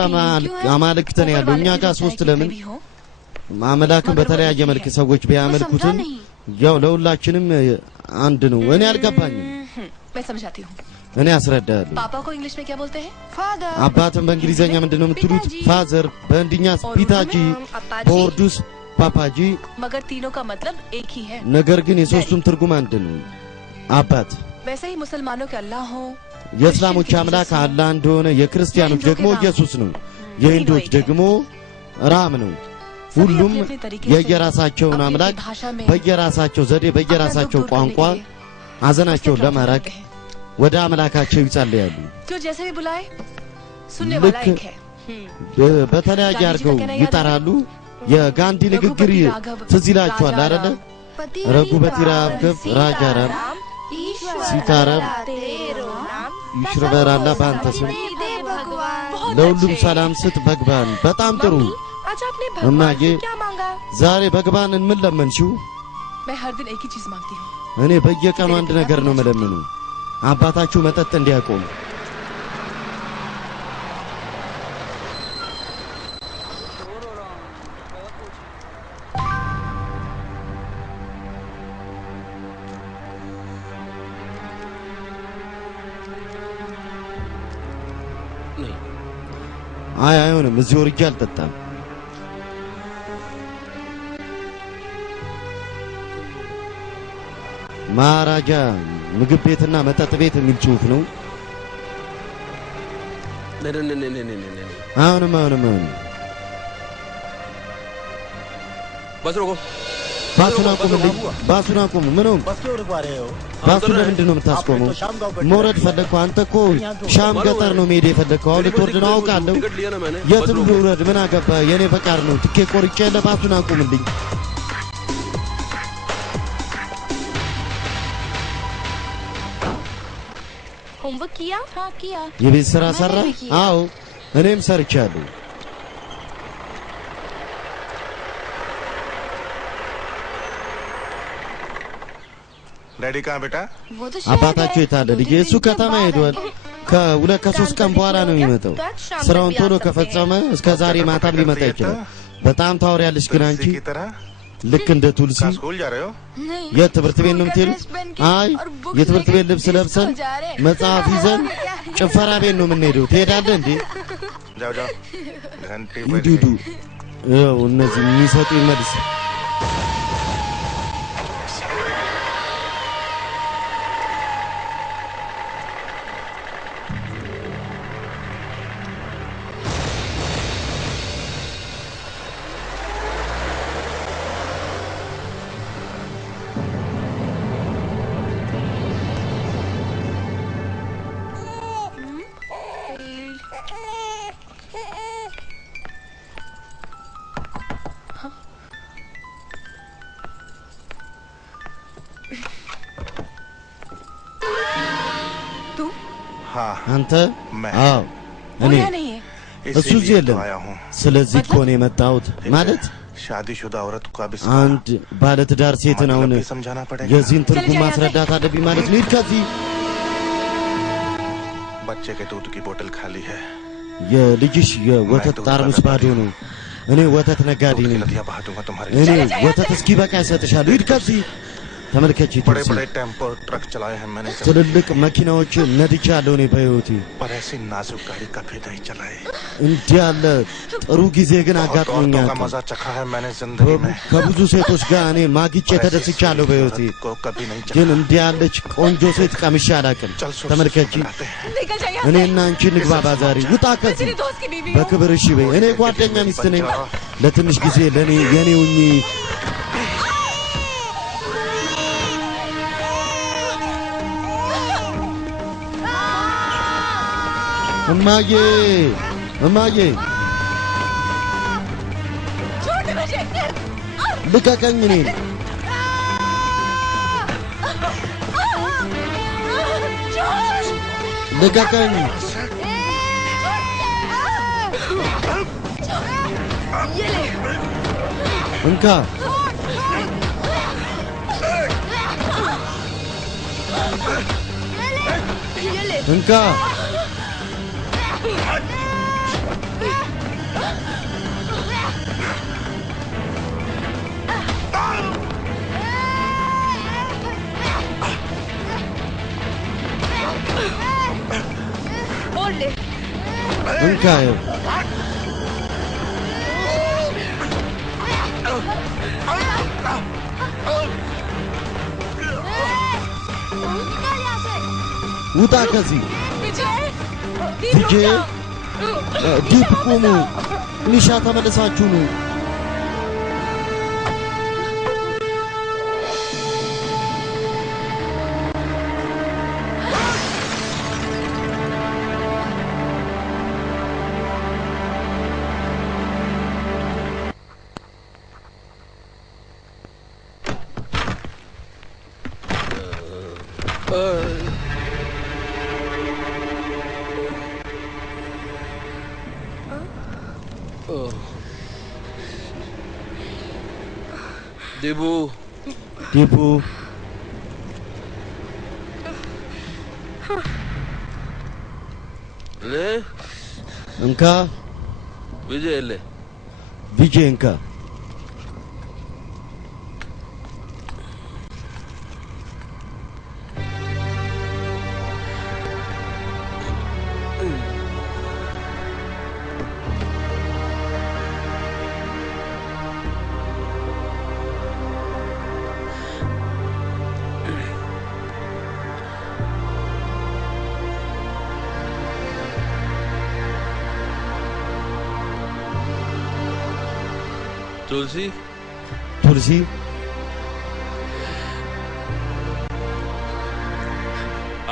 አማልክት ነው ያለው እኛ ጋር ሶስት ለምን አምላክን በተለያየ መልክ ሰዎች ቢያመልኩትም ያው ለሁላችንም አንድ ነው እኔ አልገባኝም मैं समझाती हूँ እኔ አስረዳለሁ पापा को इंग्लिश में क्या बोलते हैं फादर አባትን በእንግሊዘኛ ምንድነው የምትሉት ፋዘር በእንዲኛ ፒታጂ ቦርዱስ ፓፓጂ मगर तीनों का मतलब एक ही है ነገር ግን የሶስቱም ትርጉም አንድ ነው አባት वैसे ही मुसलमानों के अल्लाह हो የእስላሞች አምላክ አላህ እንደሆነ የክርስቲያኖች ደግሞ ኢየሱስ ነው የሂንዶች ደግሞ ራም ነው ሁሉም የየራሳቸውን አምላክ በየራሳቸው ዘዴ በየራሳቸው ቋንቋ አዘናቸውን ለማራቅ ወደ አምላካቸው ይጸልያሉ जो जैसे भी बुलाए सुनने वाला एक है በተለያየ አድርገው ይጠራሉ የጋንዲ ንግግር ትዝ ይላችኋል አይደለ ረጉበቲ ራገብ ራጃራም ሲታረም ይሽረበራላ ባንተ ስም ለሁሉም ሰላም ስት በግባን በጣም ጥሩ እማዬ ዛሬ በግባንን ምን ለመንሽው? मैं हर दिन एक ही चीज मांगती हूँ እኔ በየቀኑ አንድ ነገር ነው መለምኑ አባታችሁ መጠጥ እንዲያቆም አይ አይሆንም እዚህ ወርጄ አልጠጣም ማራጃ ምግብ ቤትና መጠጥ ቤት የሚል ጽሑፍ ነው አሁንም ባሱን አቁሙ ምንም ባሱን ለምንድን ነው የምታስቆመው መውረድ ፈለግከው አንተ እኮ ሻም ገጠር ነው መሄድ የፈለግከው አሁን ልትወርድ ነው አውቃለሁ የትም ልውረድ ምን አገባህ የኔ ፈቃድ ነው ትኬት ቆርጬ ለባሱን አቁምልኝ होमवर्क किया? हाँ किया। የቤት ስራ ሰራ? አዎ እኔም ሰርቻለሁ डैडी कहाँ बेटा? አባታችሁ የታለ ልጄ እሱ ከተማ ሄዷል ከሁለት ከሶስት ቀን በኋላ ነው የሚመጣው ስራውን ቶሎ ከፈጸመ እስከ ዛሬ ማታም ሊመጣ ይችላል በጣም ታወሪያለሽ ግን አንቺ ልክ እንደ ቱልሲ स्कूल जा रहे हो? የትምህርት ቤት ነው የምትሄዱ? አይ የትምህርት ቤት ልብስ ለብሰን መጽሐፍ ይዘን ጭፈራ ቤት ነው የምንሄደው ትሄዳለህ እንዴ? जाओ घंटे ይዱዱ ያው እነዚህ የሚሰጡ መልስ አንተ አዎ እኔ እሱ እዚህ የለም ስለዚህ እኮ ነው የመጣሁት ማለት शादीशुदा औरत को अब አንድ ባለትዳር ሴትን አሁን የዚህን ትርጉም ማስረዳት አለብኝ ማለት ነው ከዚህ बच्चे के दूध की बोतल खाली है የልጅሽ የወተት ጠርሙስ ባዶ ነው እኔ ወተት ነጋዴ ነኝ እኔ ወተት እስኪ በቃ ይሰጥሻል ሂድ ከዚህ ተመልከቺ बड़े टेम्पो ट्रक चलाए हैं मैंने ትልልቅ መኪናዎች ነድቻለሁ እኔ በህይወቴ पर ऐसी नाजुक गाड़ी कभी नहीं चलाई እንዲህ ያለ ጥሩ ጊዜ ግን አጋጥሞኛል मजा चखा है मैंने जिंदगी में ከብዙ ሴቶች ጋር እኔ ማግጬ ተደስቻለሁ በህይወቴ ግን እንዲህ ያለች ቆንጆ ሴት ቀምሼ አላውቅም ተመልከቺ እኔና አንቺ ንግባባ ዛሬ ውጣ ከዚህ በክብር እሺ በይ እኔ ጓደኛ ሚስት ነኝ ለትንሽ ጊዜ ለኔ የኔ ሁኚ እማዬ ልቀቀኝ እኔን ልቀቀኝ እንካ እንካ እንካ ውጣ ከዚህ ዲጄ ዲፕ ቁሙ ኒሻ ተመለሳችሁ ነው Debu. Debu. Le. Enka. Vijay le. Vijay enka. तुलसी तुलसी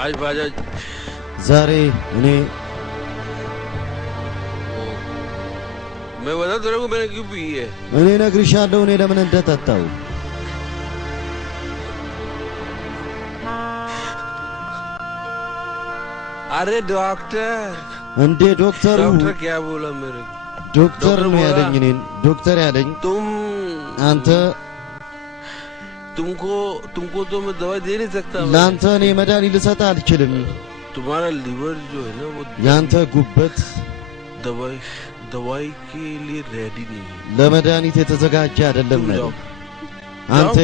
आज बाजा ዛሬ እኔ मैं बता तेरे को मैंने क्यों पी है እኔ ነግርሻለሁ እኔ ለምን እንደጠጣው अरे डॉक्टर እንዴ ዶክተሩ डॉक्टर क्या बोला मेरे को ዶክተር ነው ያለኝ እኔን ዶክተር ያለኝ तुम አንተ तुमको तो मैं दवाई दे नहीं सकता ለአንተ እኔ መድኃኒት ልሰጥ አልችልም तुम्हारा लीवर जो है ना वो ያንተ ጉበት दवाई के लिए रेडी नहीं है ለመድኃኒት የተዘጋጀ አይደለም ነው አንተ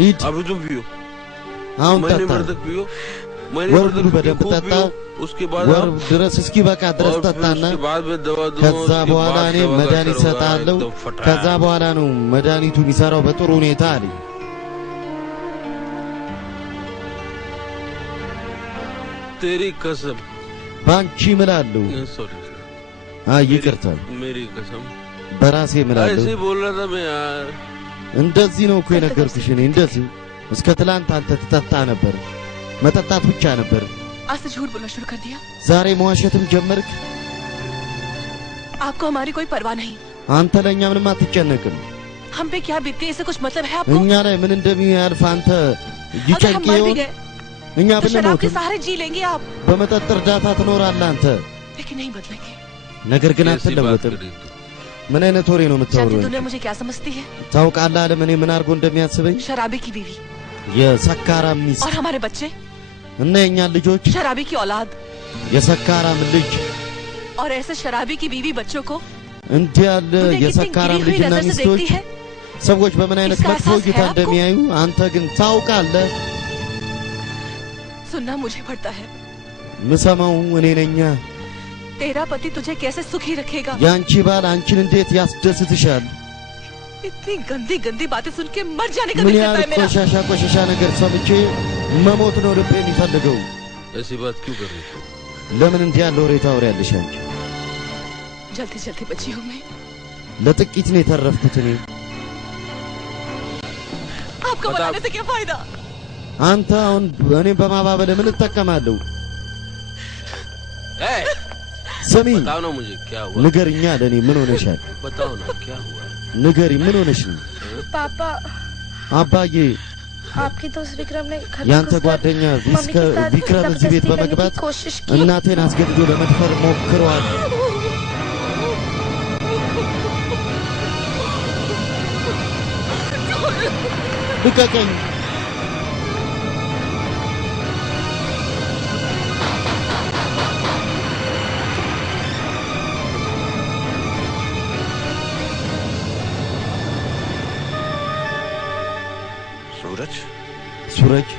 ሂድ अभी तुम पियो አሁን महीने भर ጠጣ तक पियो ወር ሙሉ በደንብ ጠጣ उसके बाद ወር ድረስ እስኪ በቃ ድረስ ጠጣና ከዛ በኋላ እኔ መድኃኒት ሰጣለሁ ከዛ በኋላ ነው መድኃኒቱ የሚሰራው በጥሩ ሁኔታ አለ तेरी कसम ባንቺ ምላለው ይቅርታ मेरी कसम በራሴ ምላለው ऐसे बोल रहा था मैं यार እንደዚህ ነው እኮ የነገርኩሽ እኔ እንደዚህ እስከ ትላንት አንተ ትጠጣ ነበር መጠጣት ብቻ ነበር आज से झूठ बोलना शुरू कर दिया ዛሬ መዋሸትም ጀመርክ आपको हमारी कोई परवाह नहीं አንተ ለኛ ምንም አትጨነቅም हम पे क्या बीतती है इससे कुछ मतलब है आपको እኛ ላይ ምን እንደሚያልፍ አንተ ይጨንቂው እኛ शराब के ብንሞት सहारे जी लेंगे आप በመጠጥ እርዳታ ትኖራለህ አንተ लेकिन नहीं बदलेंगे ነገር ግን አትለወጥም ምን አይነት ወሬ ነው जानती የምታወራው दुनिया मुझे क्या समझती है ታውቃለህ ዓለም እኔ ምን አድርጎ እንደሚያስበኝ शराबी की बीवी የሰካራም ሚስት और हमारे बच्चे እና የኛ ልጆች शराबी की औलाद የሰካራም ልጅ और ऐसे शराबी की बीवी बच्चों को እንዲህ ያለ የሰካራም ልጅና ሚስቶች ሰዎች በምን አይነት መጥፎ እይታ እንደሚያዩ አንተ ግን ታውቃለህ सुनना मुझे पड़ता है ምሰማው እኔ ነኝ तेरा पति तुझे कैसे सुखी रखेगा ያንቺ ባል አንቺን እንዴት ያስደስትሻል इतनी गंदी गंदी बातें सुन के मर जाने का ምን दिल करता ያህል है मेरा ቆሻሻ ነገር ሰምቼ መሞት ነው ልቤ የሚፈልገው ऐसी बात क्यों कर रही ለምን እንዲህ ያለ ወሬ ታወሪያለሽ አንቺ जल्दी जल्दी बची हूँ मैं ለጥቂት ነው የተረፍኩት እኔ आपको बताने से क्या फायदा አንተ አሁን እኔ በማባበል ምን እጠቀማለሁ ስሚ बताओ ना मुझे क्या हुआ ንገሪኛ ለኔ ምን ሆነሻል बताओ ना क्या हुआ ንገሪ ምን ሆነሽ ነው पापा አባዬ आपकी दोस्त विक्रम ने ያንተ ጓደኛ ቪክረም እዚህ ቤት በመግባት እናቴን አስገድዶ ለመድፈር ሞክሯል ልቀቀኝ सूरज सूरज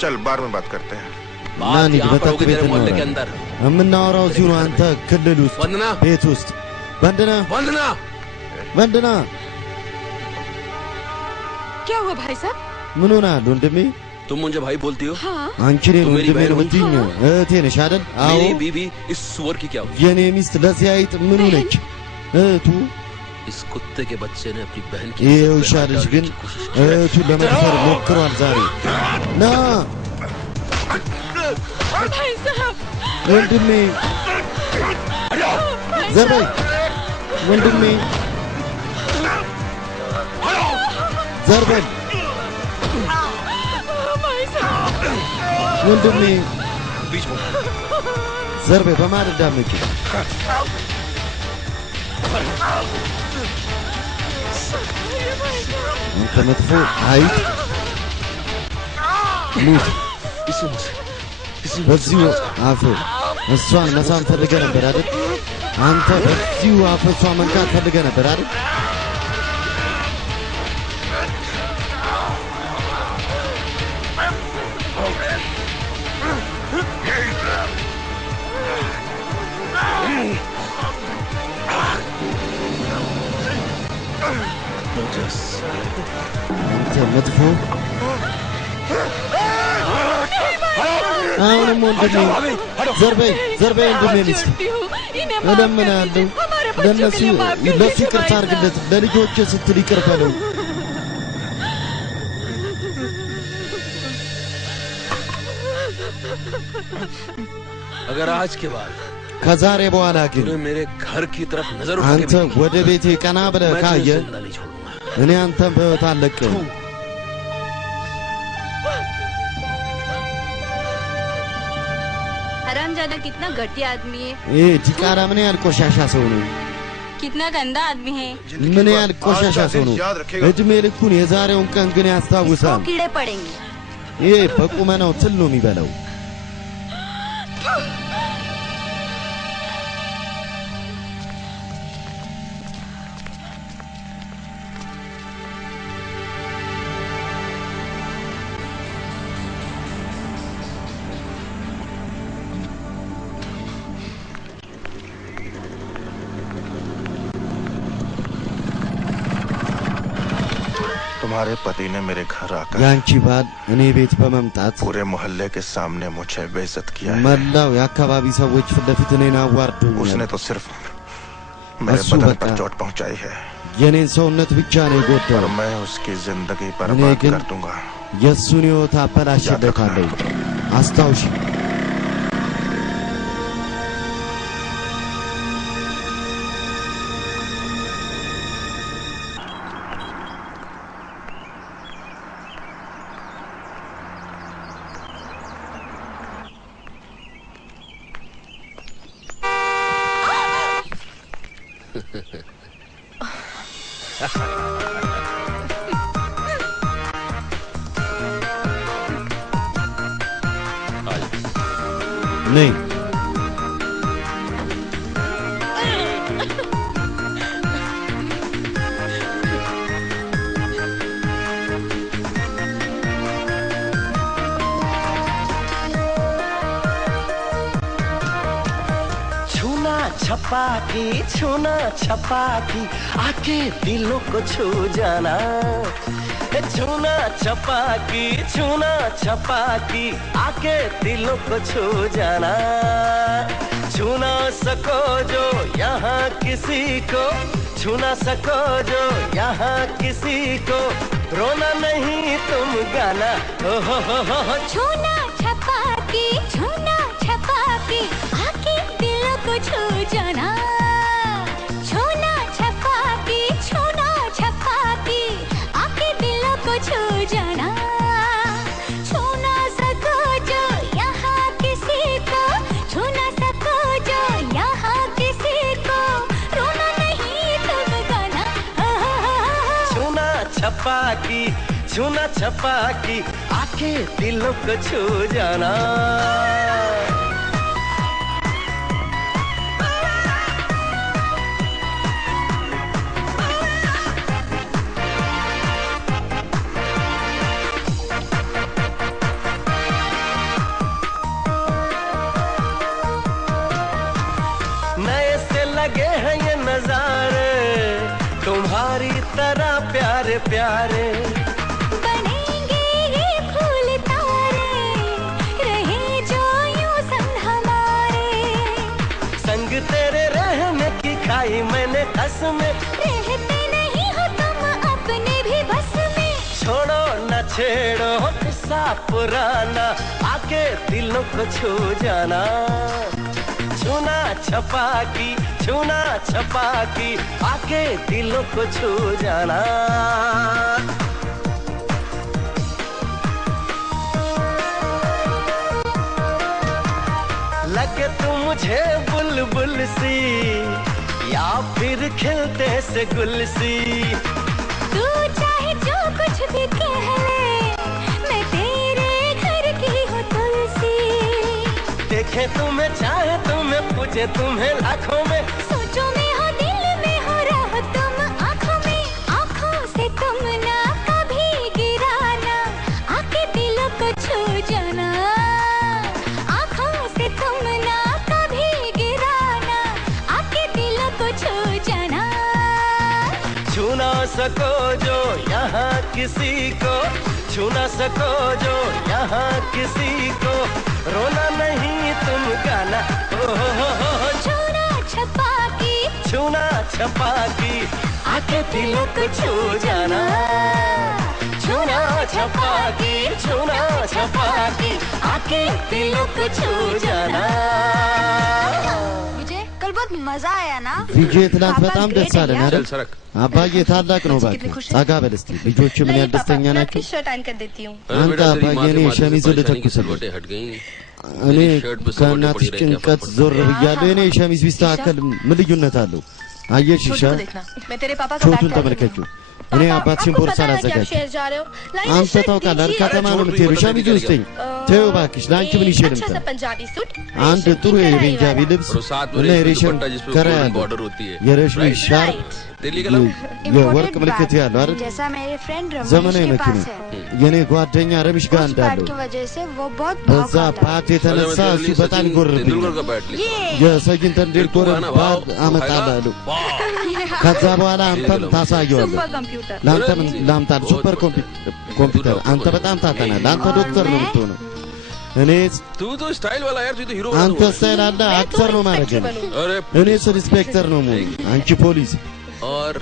चल बार में बात करते हैं बात यहाँ पर होगी तेरे मोहल्ले के अंदर የምናወራው እዚሁ ነው አንተ ክልል ውስጥ वंदना ቤት ውስጥ वंदना वंदना वंदना क्या हुआ भाई साहब ምን ሆነሃል ወንድሜ तुम मुझे भाई बोलती हो हाँ አንቺ እኔን तो मेरी ወንድሜ ነው बहन የምትይኝ እህቴ ነሽ አይደል አዎ मेरी बीवी इस सुअर की क्या हुई የኔ ሚስት ለዚህ አይጥ ምኑ ነች እህቱ इस कुत्ते के बच्चे ने अपनी बहन की ይሄ ውሻ ልጅ ግን እህቱን ለመድፈር ሞክሯል ዛሬ ና भाई साहब ወንድሜ ዘበይ ወንድሜ ዘርበል ወንድሜ ዘርቤ በማር እንዳመጭ አንተ መጥፎ አይጥ ሙት በዚሁ አፍ እሷን መሳም ፈልገህ ነበር አይደል? አንተ በዚሁ አፍ እሷን መንካት ፈልገህ ነበር አይደል? አንተ መጥፎ አሁንም ወንድሜ ዘርበይ ወንድሜ ልጅ እለምናለሁ ለሱ ይቅርታ አድርግለት ለልጆች ስትል ይቅር በለው अगर आज के बाद ከዛሬ በኋላ ግን मेरे घर की तरफ नजर አንተ ወደ ቤቴ ቀና ብለህ ካየ እኔ አንተን በሕይወት አልለቅህም हरामजादा कितना घटिया आदमी है ይሄ ዲቃላ ምን ያህል ቆሻሻ ሰው ነው कितना गंदा आदमी है ምን ያህል ቆሻሻ ሰው ነው እድሜ ልኩን የዛሬውን ቀን ግን ያስታውሳል कीड़े पड़ेंगे ይሄ በቁመናው ትል ነው የሚበላው तुम्हारे पति ने मेरे घर आकर ያንቺ ባል እኔ ቤት በመምጣት पूरे मोहल्ले के सामने मुझे बेइज्जत किया है መላው የአካባቢ ሰዎች ፊት ለፊት እኔን አዋርዶኛል उसने तो सिर्फ मेरे እሱ बदन በቃ पर चोट पहुंचाई है የኔን ሰውነት ብቻ ነው የጎዳው और मैं उसकी जिंदगी እኔ बर्बाद ግን कर दूंगा የእሱን ሕይወት አበላሽለታለሁ አስታውሺ नहीं छूना छपाकी आके दिलों को छू जाना छूना छपाकी आके दिलों को छू जाना छू ना सको जो यहाँ किसी को छू ना सको जो यहाँ किसी को रोना नहीं तुम गाना हो छूना छपाकी आके दिलों को छू जाना छूना छपाकी आके दिलों को छू जाना छू ना सको जो यहाँ किसी को छू ना सको जो यहाँ किसी को रोना नहीं तुम गाना छूना छपाकी आके दिलों को छू जाना लगे हैं ये नजारे तुम्हारी तरह प्यारे प्यारे बनेंगे ये फूल तारे रहे जो यूं संग हमारे संग तेरे रहने की खाई मैंने कसमें रहते नहीं हो तुम अपने भी बस में छोड़ो न छेड़ो किस्सा पुराना आके दिलों को छू जाना छूना छपाकी आके दिलों को छू जाना मुझे बुलबुल सी या फिर खिलते से गुल सी तू चाहे जो कुछ भी कह ले मैं तेरे घर की हूँ तुलसी देखे तुम्हें चाहे तुम्हें पूछे तुम्हें लाखों में सोचो में हो दिल में हो रहो तुम आँखों में आँखों से तुम ना कभी गिराना आके दिलों को छू जाना आँखों से तुम ना कभी गिराना आके दिलों को छू जाना छू ना सको जो यहाँ किसी को छू ना सको जो यहाँ किसी को रोना नहीं तुम गाना छूना छपा की आके दिलों को छू जाना छूना छपा की आके दिलों को छू जाना विजय कल बहुत मजा आया ना विजय ትናንት በጣም ደስ አለን አይደል አባዬ ታላቅ ነው እባክህ ጸጋ በል እስቲ ልጆቹ ምን ያህል ደስተኛ ናቸው शर्ट आन कर देती हूँ አንተ አባዬ እኔ ሸሚዝ ልተኩስልህ እኔ ከእናትሽ ጭንቀት ዞር ብያለሁ እኔ ሸሚዝ ቢስተካከል ምን ልዩነት አለው አየሽ ይሻል ሾቱን ተመልከችው እኔ አባትሽን ቦርሳ ላዘጋጅ አንተ ታውቃለህ ከተማ ነው የምትሄደው ሸሚዝ ውስጥኝ ተይው እባክሽ ለአንቺ ምን ይሸልም አንድ ጥሩ የቤንጃቢ ልብስ እና የሬሽም ከራ ያለው የሬሽም ሻርፕ የወርቅ ምልክት ያለው አይደል ዘመናዊ መኪና የኔ ጓደኛ ረሚሽ ጋር እንዳለው በዛ ፓት የተነሳ እሱ በጣም ይጎርብኝ የሰጊንተን ዲሬክተር ባድ አመጣለሁ ከዛ በኋላ አንተም ታሳየዋለህ ላንተም ላምጣል ሱፐር ኮምፒውተር አንተ በጣም ታጠናለህ አንተ ዶክተር ነው የምትሆነው እኔ तू तो स्टाइल वाला यार तू तो हीरो አንተ ስታይል አለ አክተር ነው ማለት ነው እኔ ኢንስፔክተር ነው ማለት አንቺ ፖሊስ और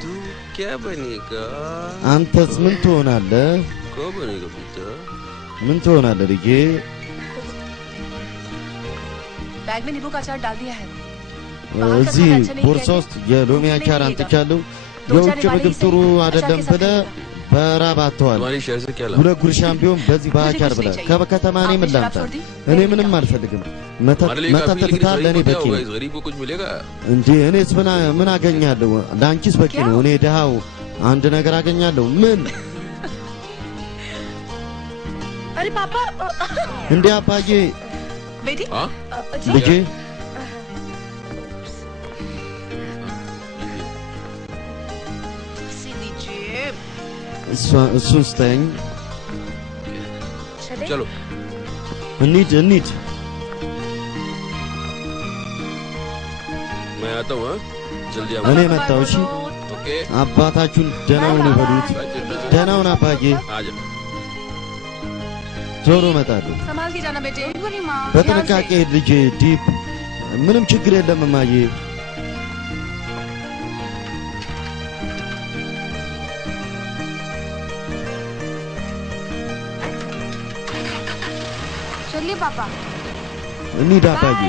तू क्या बनेगा አንተስ ምን ትሆናለህ क्या बनेगा बेटा ምን ትሆናለህ ልጄ बैग में नींबू का अचार डाल दिया है እዚህ ቦርሳ ውስጥ የሎሚ አቻር አንጥቻለሁ የውጭ ምግብ ጥሩ አይደለም ብለህ በራብ አጥተዋል तुम्हारी शहर से क्या ሁለት ጉርሻም ቢሆን በዚህ በአቻር ብለህ ከከተማ እኔ ምን ላምጣ እኔ ምንም አልፈልግም መጠጥ ትታል ለእኔ በቂ ነው गरीब को कुछ मिलेगा እንዴ እኔስ ምን አገኛለሁ ለአንቺስ በቂ ነው እኔ ድሃው አንድ ነገር አገኛለሁ ምን अरे पापा እንዴ አባዬ बेटी ልጄ እሱን ስጠኝ चलो እንሂድ मैं आता हूँ जल्दी आओ እኔ መጣሁ እሺ ओके አባታችሁን ደህናውን ይበሉት ደህናውን አባዬ आज ዞሮ እመጣለሁ संभाल के जाना बेटे በጥንቃቄ ልጄ ዲፕ ምንም ችግር የለም እማዬ चलिए पापा እንሂድ አባዬ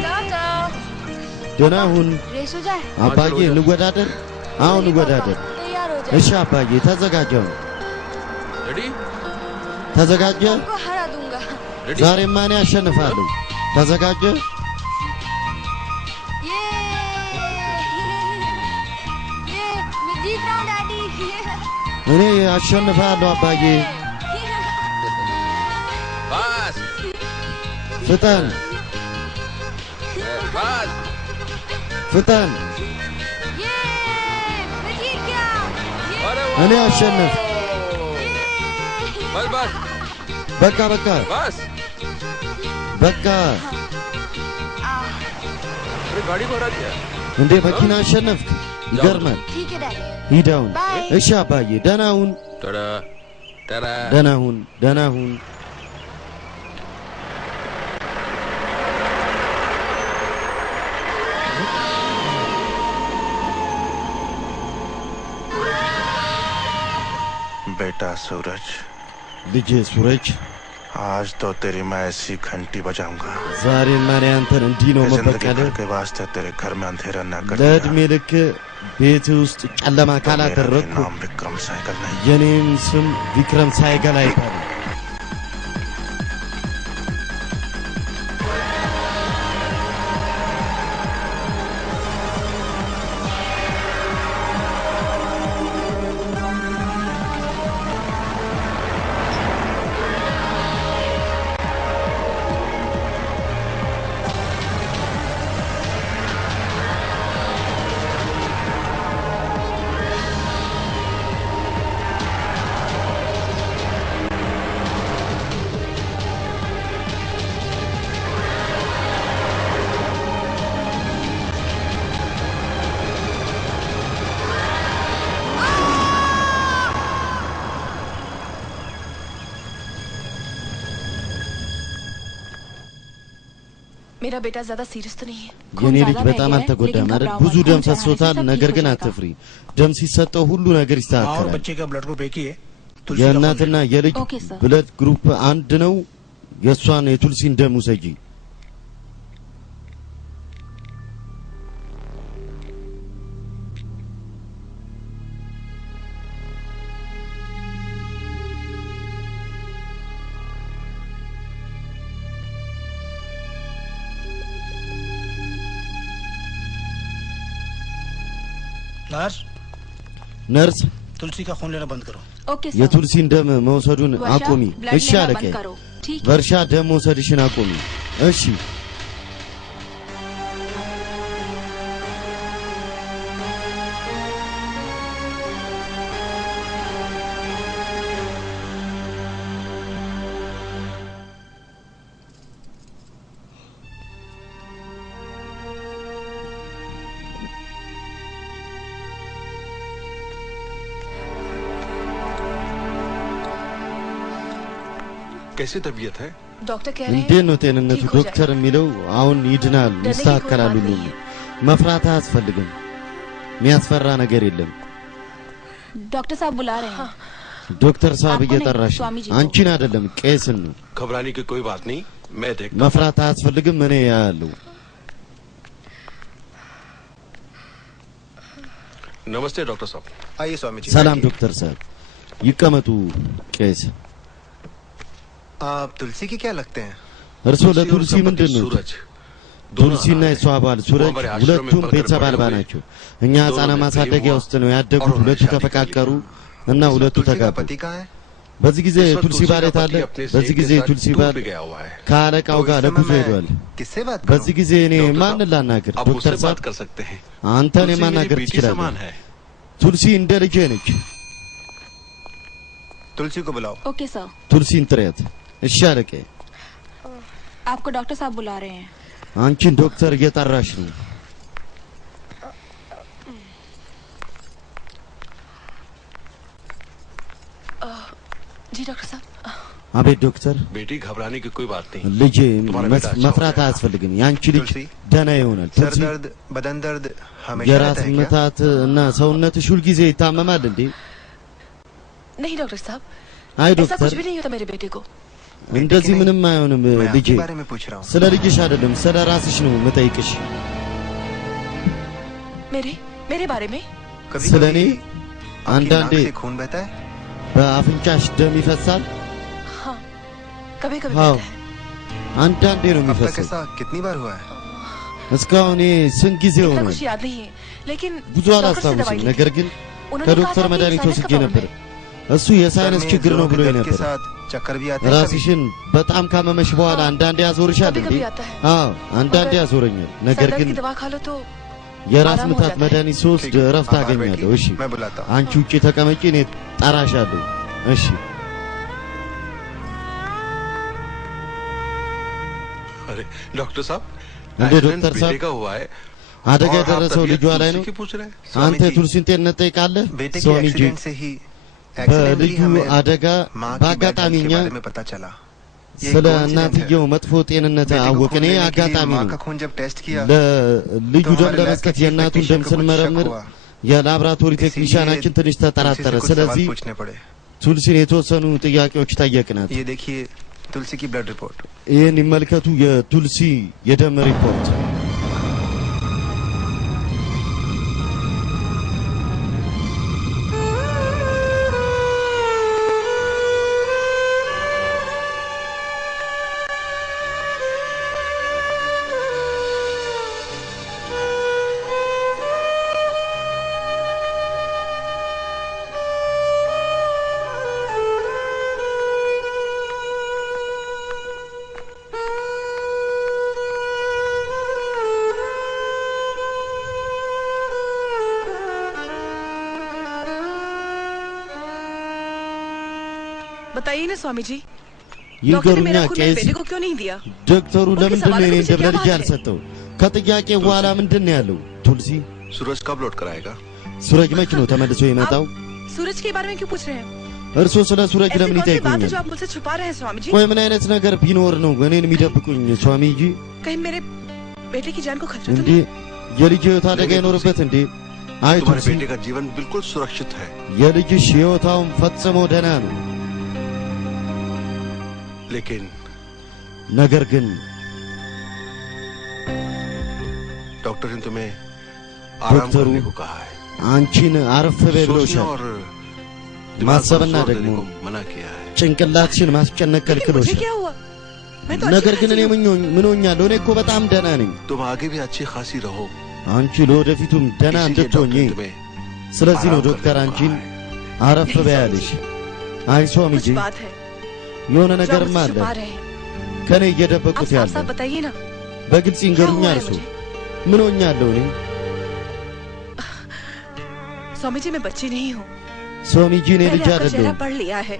ደህና ሁን रेस हो जाए አባዬ እንወዳደር አሁን እንወዳደር तैयार हो जाए እሺ አባዬ ተዘጋጀው रेडी ተዘጋጀ आपको हरा दूंगा ዛሬማ እኔ አሸንፋለሁ ተዘጋጀ ये मैं जीत रहा हूँ डैडी እኔ አሸንፋለሁ አባዬ बस ፍጠን बस ፍጠን ये मैं जीत गया अरे እኔ አሸነፍ बस बस በቃ बस በቃ अरे गाड़ी को हटा दिया እንዴ መኪና አሸነፍክ ይገርማል ठीक है डैडी ሂድ አሁን बाय እሺ አባዬ ደህና ሁን टड़ा टड़ा ደህና ሁን बेटा सूरज ልጄ ሱረጅ आज तो तेरी मैं ऐसी घंटी बजाऊंगा ዛሬ ማን አንተን እንዲህ ነው जिंदगी መበቀል भर के वास्ते तेरे घर में अंधेरा न कर ለእድሜ ልክ ቤት ውስጥ ጨለማ ካላደረግኩ नाम विक्रम साइकिल नहीं የኔም ስም ቪክረም ሳይገል አይባልም मेरा बेटा ज्यादा सीरियस तो नहीं है የኔ ልጅ በጣም አልተጎዳም አይደል? ብዙ ደም ፈሶታል፣ ነገር ግን አትፍሪ። ደም ሲሰጠው ሁሉ ነገር ይስተካከላል። और बच्चे का ब्लड ग्रुप एक ही है। የእናትና የልጅ ብለድ ግሩፕ አንድ ነው። የሷን የቱልሲን ደም ውሰጂ። नर्स तुलसी का खून लेना बंद करो। Okay sir. የቱልሲን ደም መውሰዱን አቁሚ። እሺ አለቀ። በርሻ ደም መውሰድሽን አቁሚ። እሺ कैसी तबीयत है? डॉक्टर कह रहे हैं እንዴት ነው ጤንነቱ? ዶክተር የሚለው አሁን ይድናል፣ ይስተካከላል ሁሉ። መፍራት አያስፈልግም። የሚያስፈራ ነገር የለም። डॉक्टर साहब बुला रहे हैं। ዶክተር ሳብ እየጠራሽ አንቺን አይደለም ቄስን ነው። घबराने की कोई बात नहीं, मैं देखता መፍራት አያስፈልግም። እኔ ያለው नमस्ते डॉक्टर साहब। आइए स्वामी जी। ሰላም ዶክተር ሳብ ይቀመጡ። ቄስ आप तुलसी की क्या लगते हैं? እርሶ ለቱልሲ ምንድን ነው? ቱልሲና የሷ ባል ሱረጅ ሁለቱም ቤተሰብ አልባ ናቸው። እኛ ህጻናት ማሳደጊያ ውስጥ ነው ያደጉት። ሁለቱ ተፈቃቀሩ እና ሁለቱ ተጋቡ። በዚህ ጊዜ ቱልሲ ባል የት አለ? በዚህ ጊዜ ቱልሲ ባል ከአለቃው ጋር ለጉዞ ሄዷል። በዚህ ጊዜ እኔ ማንን ላናግር? ዶክተር ሳብ አንተን የማናገር ትችላለህ። ቱልሲ እንደ ልጄ ነች። तुलसी को बुलाओ। Okay sir. ቱልሲን ጥሪያት። እሺ አለቄ። आपको डॉक्टर साहब बुला रहे हैं। አንቺን ዶክተር እየጠራሽ ነው። जी डॉक्टर साहब। አቤት ዶክተር። बेटी घबराने की कोई बात नहीं। ልጄ መፍራት አያስፈልግም። ያንቺ ልጅ ደህና ይሆናል። सर दर्द, बदन दर्द हमेशा የራስ रहता है क्या? ምታት እና ሰውነትሽ ሁልጊዜ ይታመማል እንዴ? नहीं डॉक्टर साहब, አይ ऐसा ዶክተር कुछ भी नहीं होता मेरे बेटे को। እንደዚህ ምንም አይሆንም मैं ልጄ። आपके बारे में पूछ रहा हूँ। ስለ ልጅሽ አይደለም ስለ ራስሽ ነው የምጠይቅሽ። मेरे बारे में? ስለ እኔ आपकी አንዳንዴ नाक से खून बहता है? በአፍንጫሽ ደም ይፈሳል? हाँ, कभी कभी አዎ बहता है। አንዳንዴ ነው अब तक የሚፈሰው። ऐसा कितनी बार हुआ है? እስካሁን ስንት ጊዜ इतना ሆኗል? कुछ याद नहीं है, लेकिन ብዙ डॉक्टर से አላስታውስም። दवाई ली ነገር थी। ግን उन्होंने कहा ከዶክተር था कि መድኃኒት साइनस ወስጄ का ነበር። प्रॉब्लम እሱ የሳይነስ सर में ችግር ነው जोरों के ብሎኝ दर्द के ነበር። साथ चक्कर भी आते हैं कभी? ራስሽን በጣም ካመመሽ በኋላ አንዳንዴ ያዞርሻል እንዴ? कभी आता है। አዎ አንዳንዴ ያዞረኛል። ነገር सर ግን दर्द की दवा खा लो तो የራስ आराम हो ምታት जाता है। መድኃኒት ስወስድ እረፍት आप बाहर አገኛለሁ። बैठिए, እሺ मैं बुलाता हूँ। አንቺ ውጪ ተቀመጪ፣ እኔ ጠራሻለሁ። እሺ अरे डॉक्टर साहब, እንዴ एक्सीडेंट ዶክተር ሳብ बेटे का हुआ है አደጋ और आप የደረሰው तबीयत ልጇ ላይ तुलसी ነው። की पूछ रहे हैं? አንተ स्वामी जी, ቱልሲን ጤንነት ጠይቃለህ? बेटे के स्वामी जी एक्सीडेंट से ही एक्सीडेंटली በልዩ हमें አደጋ माँ की በአጋጣሚ बैड हेल्थ እኛ के बारे में पता चला। ये ስለ coincidence है। እናትየው መጥፎ ጤንነት बेटे को አወቅን። खून ይሄ लेने के लिए አጋጣሚ माँ ነው። का खून जब टेस्ट किया ለልጁ तो ደም हमारे लैब ለመስጠት के የእናቱን टेक्नीशियन ደም को कुछ ስንመረምር शक हुआ। የላብራቶሪ इसीलिए ቴክኒሻናችን ትንሽ तुलसी से ተጠራጠረ። कुछ ስለዚህ सवाल पूछने पड़े। ቱልሲን የተወሰኑ ጥያቄዎች ጠየቅናት። ये देखिए तुलसी की ब्लड रिपोर्ट। ይህን ይመልከቱ፣ የቱልሲ የደም ሪፖርት። बताइए ना स्वामी जी, डॉक्टर ने ይንገሩኛ मेरा खून मेरे ቄስ፣ बेटे को क्यों नहीं दिया? ዶክተሩ उनके ለምንድን ነው सवालों እኔ का እንደ मुझे क्या ልጅ बात है? ያልሰጠው? ከጥያቄ በኋላ ምንድን ነው ያለው? ቱልሲ सूरज कब लौट कर आएगा? ሱረጅ መች ነው ተመልሶ የመጣው? सूरज के बारे में क्यों पूछ रहे हैं? እርሶ ስለ ሱረጅ ऐसी ለምን कौन सी बात है ይጠይቁኛል? जो आप मुझसे छुपा रहे हैं स्वामी जी? ቆይ ምን አይነት ነገር ቢኖር ነው እኔን የሚደብቁኝ? ሷሚጂ कहीं मेरे बेटे की जान को खतरा तो እንዴ የልጅ ህይወት አደጋ ይኖርበት እንዴ? አይ तुम्हारे बेटे का जीवन बिल्कुल सुरक्षित है। የልጅሽ ህይወታውን ፈጽሞ ደህና ነው። लेकिन ነገር ግን डॉक्टर ने तुम्हें आराम करने को कहा है। አንቺን አረፍ በይ ብሎሻል። ማሰብና ደግሞ मना किया है। ጭንቅላትሽን ማስጨነቅ ከልክሎሻል። ነገር ግን እኔ ምን ሆኛለሁ? እኔ እኮ በጣም ደህና ነኝ። तुम आगे भी अच्छी खासी रहो। አንቺ ለወደፊቱም ደህና እንድትሆኚ ስለዚህ ነው ዶክተር አንቺን አረፍ በይ ያለሽ። አይ ሶሚጂ የሆነ ነገርማ አለ ከኔ እየደበቁት ያለ። በግልጽ ይንገሩኛ እርሱ ምን ሆኛለሁ? እኔ स्वामी जी मैं बच्ची नहीं हूँ। स्वामी जी ने ልጅ አይደለም पढ़ लिया है।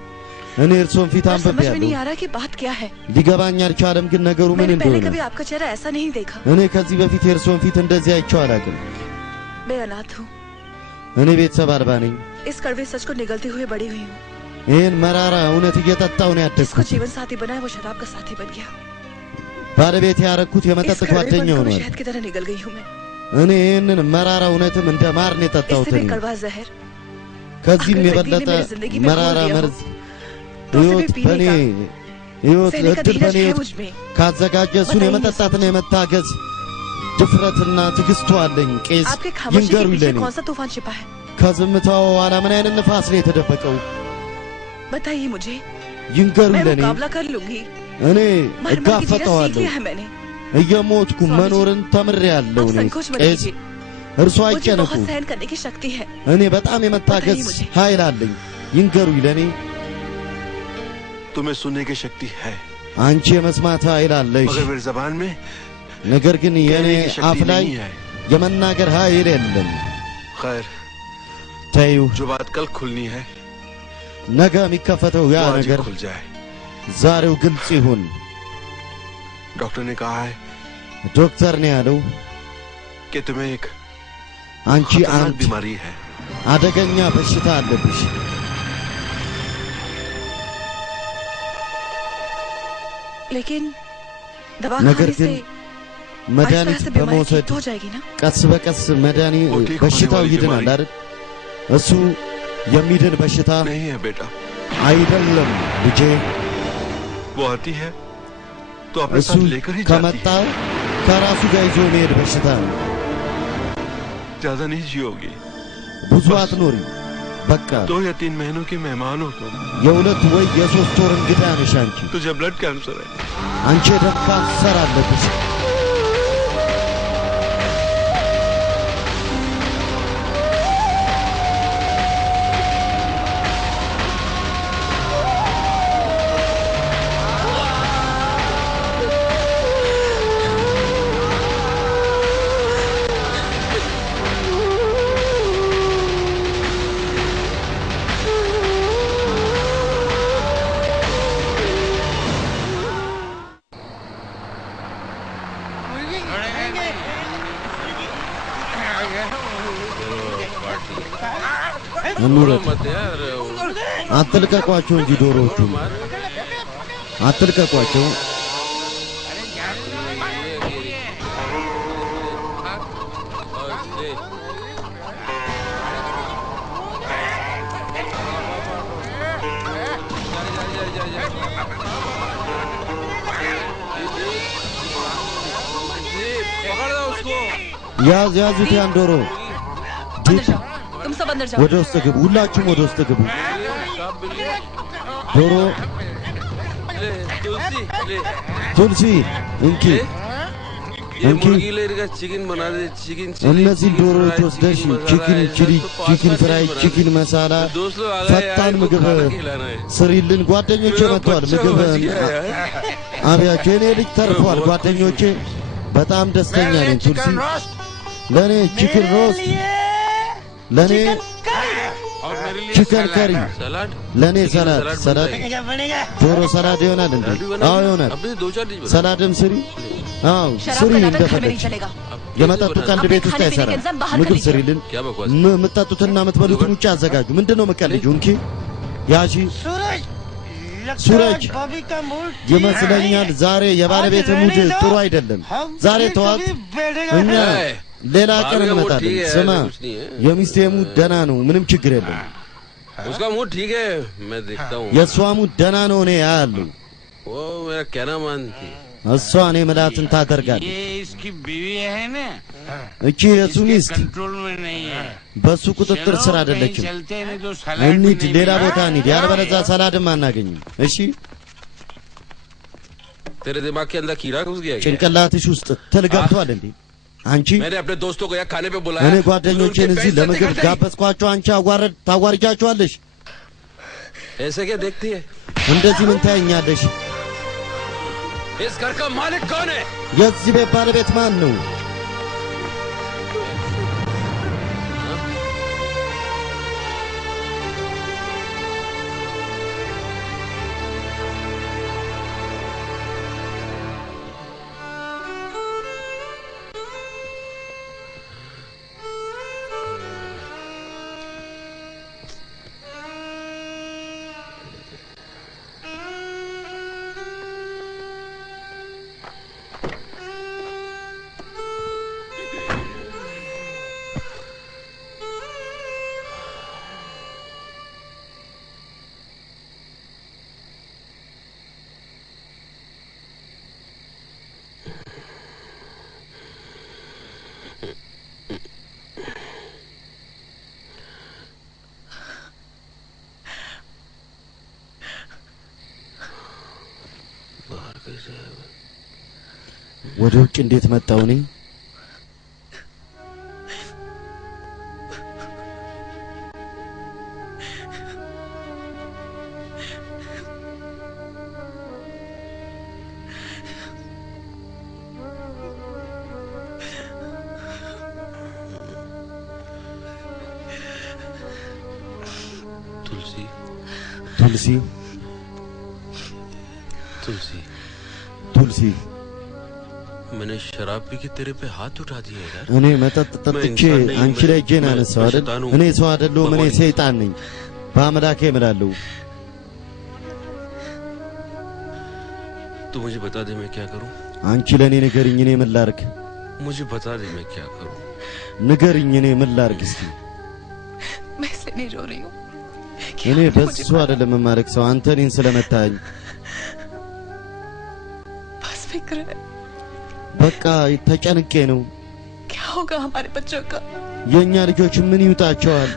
እኔ እርሶን ፊት አንብቤያለሁ። समझ में नहीं आ रहा कि बात क्या है। ሊገባኝ አልቻለም ግን ነገሩ ምን እንደሆነ። मैंने कभी आपका चेहरा ऐसा नहीं देखा। እኔ ከዚህ በፊት የእርሶን ፊት እንደዚህ አይቼው አላውቅም። मैं अनाथ हूँ। እኔ ቤተሰብ አልባ ነኝ። इस कड़वे सच को निगलते हुए बड़ी हुई हूँ। ይህን መራራ እውነት እየጠጣሁ ነው ያደግኩት። जिसको जीवन साथी बनाया वो शराब का साथी बन गया। ባለቤት ያረኩት የመጠጥ ጓደኛ ሆኗል። शहद की तरह निगल गई हूँ मैं। እኔ ይህንን መራራ እውነትም እንደ ማር ነው የጠጣሁት። इससे भी कड़वा जहर ከዚህም የበለጠ መራራ መርዝ ሕይወት በኔ ሕይወት እድል በኔ ሕይወት ካዘጋጀ እሱን የመጠጣትና የመታገዝ ድፍረትና ትዕግስቱ አለኝ። ቄስ ይንገሩ ይለኝ ከዝምታው ኋላ ምን አይነት ንፋስ ነው የተደበቀው? बताइए मुझे ይንገሩ ይለኝ። እኔ እጋፈጠዋለሁ። እየሞትኩ መኖርን ተምሬያለሁ። እኔ ቄስ እርሱ አይጨነቁ። እኔ በጣም የመታገዝ ኃይል አለኝ። ይንገሩ ይለኔ። तुम्हें सुनने की शक्ति है। አንቺ የመስማት ኃይል አለሽ። मगर मेरी ज़बान में ነገር ግን የኔ አፍ ላይ የመናገር ኃይል የለም። खैर ተይው። जो बात कल खुलनी है ነገ የሚከፈተው ያ ነገር खुल जाए। ዛሬው ግልጽ ይሁን። डॉक्टर ने कहा है ዶክተር ነው ያለው कि तुम्हें एक አንቺ አንድ बीमारी है। አደገኛ በሽታ አለብሽ። लेकिन दवा ነገር खाने से ግን መድኃኒት በመውሰድ हो जाएगी ना? ቀስ በቀስ መድኃኒት በሽታው ይድናል አይደል? እሱ የሚድን በሽታ नहीं है बेटा। አይደለም ልጄ። वो आती है तो अपने እሱ साथ लेकर ही जाती ከመጣ ከራሱ ጋር ይዞ መሄድ በሽታ ነው። ज्यादा नहीं जियोगी। ብዙ አትኖሪ። በቃ 2 या 3 महीनों की मेहमान हो तुम। የሁለት ወይ የሶስት ወር እንግዳ ነሽ አንቺ። तुझे ब्लड कैंसर है। አንቺ የደም ካንሰር አለብሽ። አትልቀቋቸው እንጂ ዶሮዎቹ አትልቀቋቸው። ያዝ ያዙት ያን ዶሮ። तुम सब अंदर जाओ। ወደ ውስጥ ግቡ። ሁላችሁም ወደ ውስጥ ግቡ። ዶሮ ቱልሲ እንኪ እንኪ እነዚህ ዶሮዎች ወስደሽ ቺክን ፍራይ፣ ቺክን መሳላ፣ ፈጣን ምግብ ስሪልን። ጓደኞቼ መጥተዋል። ምግብ አብያቸው የኔ ልጅ ተርፏል። ጓደኞቼ በጣም ደስተኛ ነኝ። ቱልሲ ለኔ ቺክን ሮስት፣ ለኔ ቺከን ከሪ፣ ለኔ ሰላድ ዶሮ ሰላድ ይሆናል እንዴ? አዎ ይሆናል። ሰላድም ስሪ። አዎ ስሪ እንደፈለግሽ። የመጠጡ ቀንድ ቤት ውስጥ አይሰራም። ምግብ ስሪልን። የምትጠጡትና የምትበሉትን ውጭ አዘጋጁ። ምንድነው መቀልጁ? እንኪ ያሺ ሱረጅ ይመስለኛል ዛሬ የባለቤት ሙድ ጥሩ አይደለም። ዛሬ ተዋት፣ እኛ ሌላ ቀን እንመጣለን። ስማ የሚስቴ ሙድ ደህና ነው፣ ምንም ችግር የለም። उसका मूड ठीक है, मैं देखता हूँ। የእሷ ሙድ ደህና ነው፣ እኔ አያለሁ። वो मेरा कहना मानती। እሷ እኔ መላትን ታደርጋለች። ये इसकी बीवी है ना, እቺ የሱ ሚስት कंट्रोल में नहीं है። በሱ ቁጥጥር ስር አይደለችም። እንሂድ፣ ሌላ ቦታ እንሂድ፣ ያለበለዚያ ሰላድም አናገኝም። እሺ तेरे दिमाग के अंदर कीड़ा घुस गया क्या? ጭንቅላትሽ ውስጥ ትል ገብቷል እንዴ? አንቺ मैंने अपने दोस्तों को यहाँ खाने पे बुलाया। እኔ ጓደኞቼን እዚህ ለምግብ ጋበዝኳቸው፣ አንቺ ታዋርጃቸዋለሽ። ऐसे क्या देखती है? እንደዚህ ምን ታየኛለሽ? इस घर का मालिक कौन है? የዚህ ቤት ባለቤት ማን ነው? ወደ ውጭ እንዴት መጣው እኔ? तुलसी तुलसी तुलसी तुलसी मैंने शराब पी के तेरे पे हाथ उठा दिया यार। እኔ መጠጥ ጠጥቼ አንቺ ላይ እጄን አነሳው አይደል? እኔ ሰው አይደለሁም፣ እኔ ሰይጣን ነኝ። በአምላኬ እምላለሁ። तू मुझे बता दे मैं क्या करूं? አንቺ ለኔ ንገሪኝ፣ እኔ ምን ላድርግ? मुझे बता दे मैं क्या करूं? ንገሪኝ፣ እኔ ምን ላድርግ እስኪ? मैं इसलिए नहीं रो रही हूँ। እኔ በሱ አይደለም የማለቅ ሰው አንተ እኔን ስለመታኝ बस फिक्र है। በቃ ተጨንቄ ነው። क्या होगा हमारे बच्चों का? የኛ ልጆች ምን ይውጣቸዋል?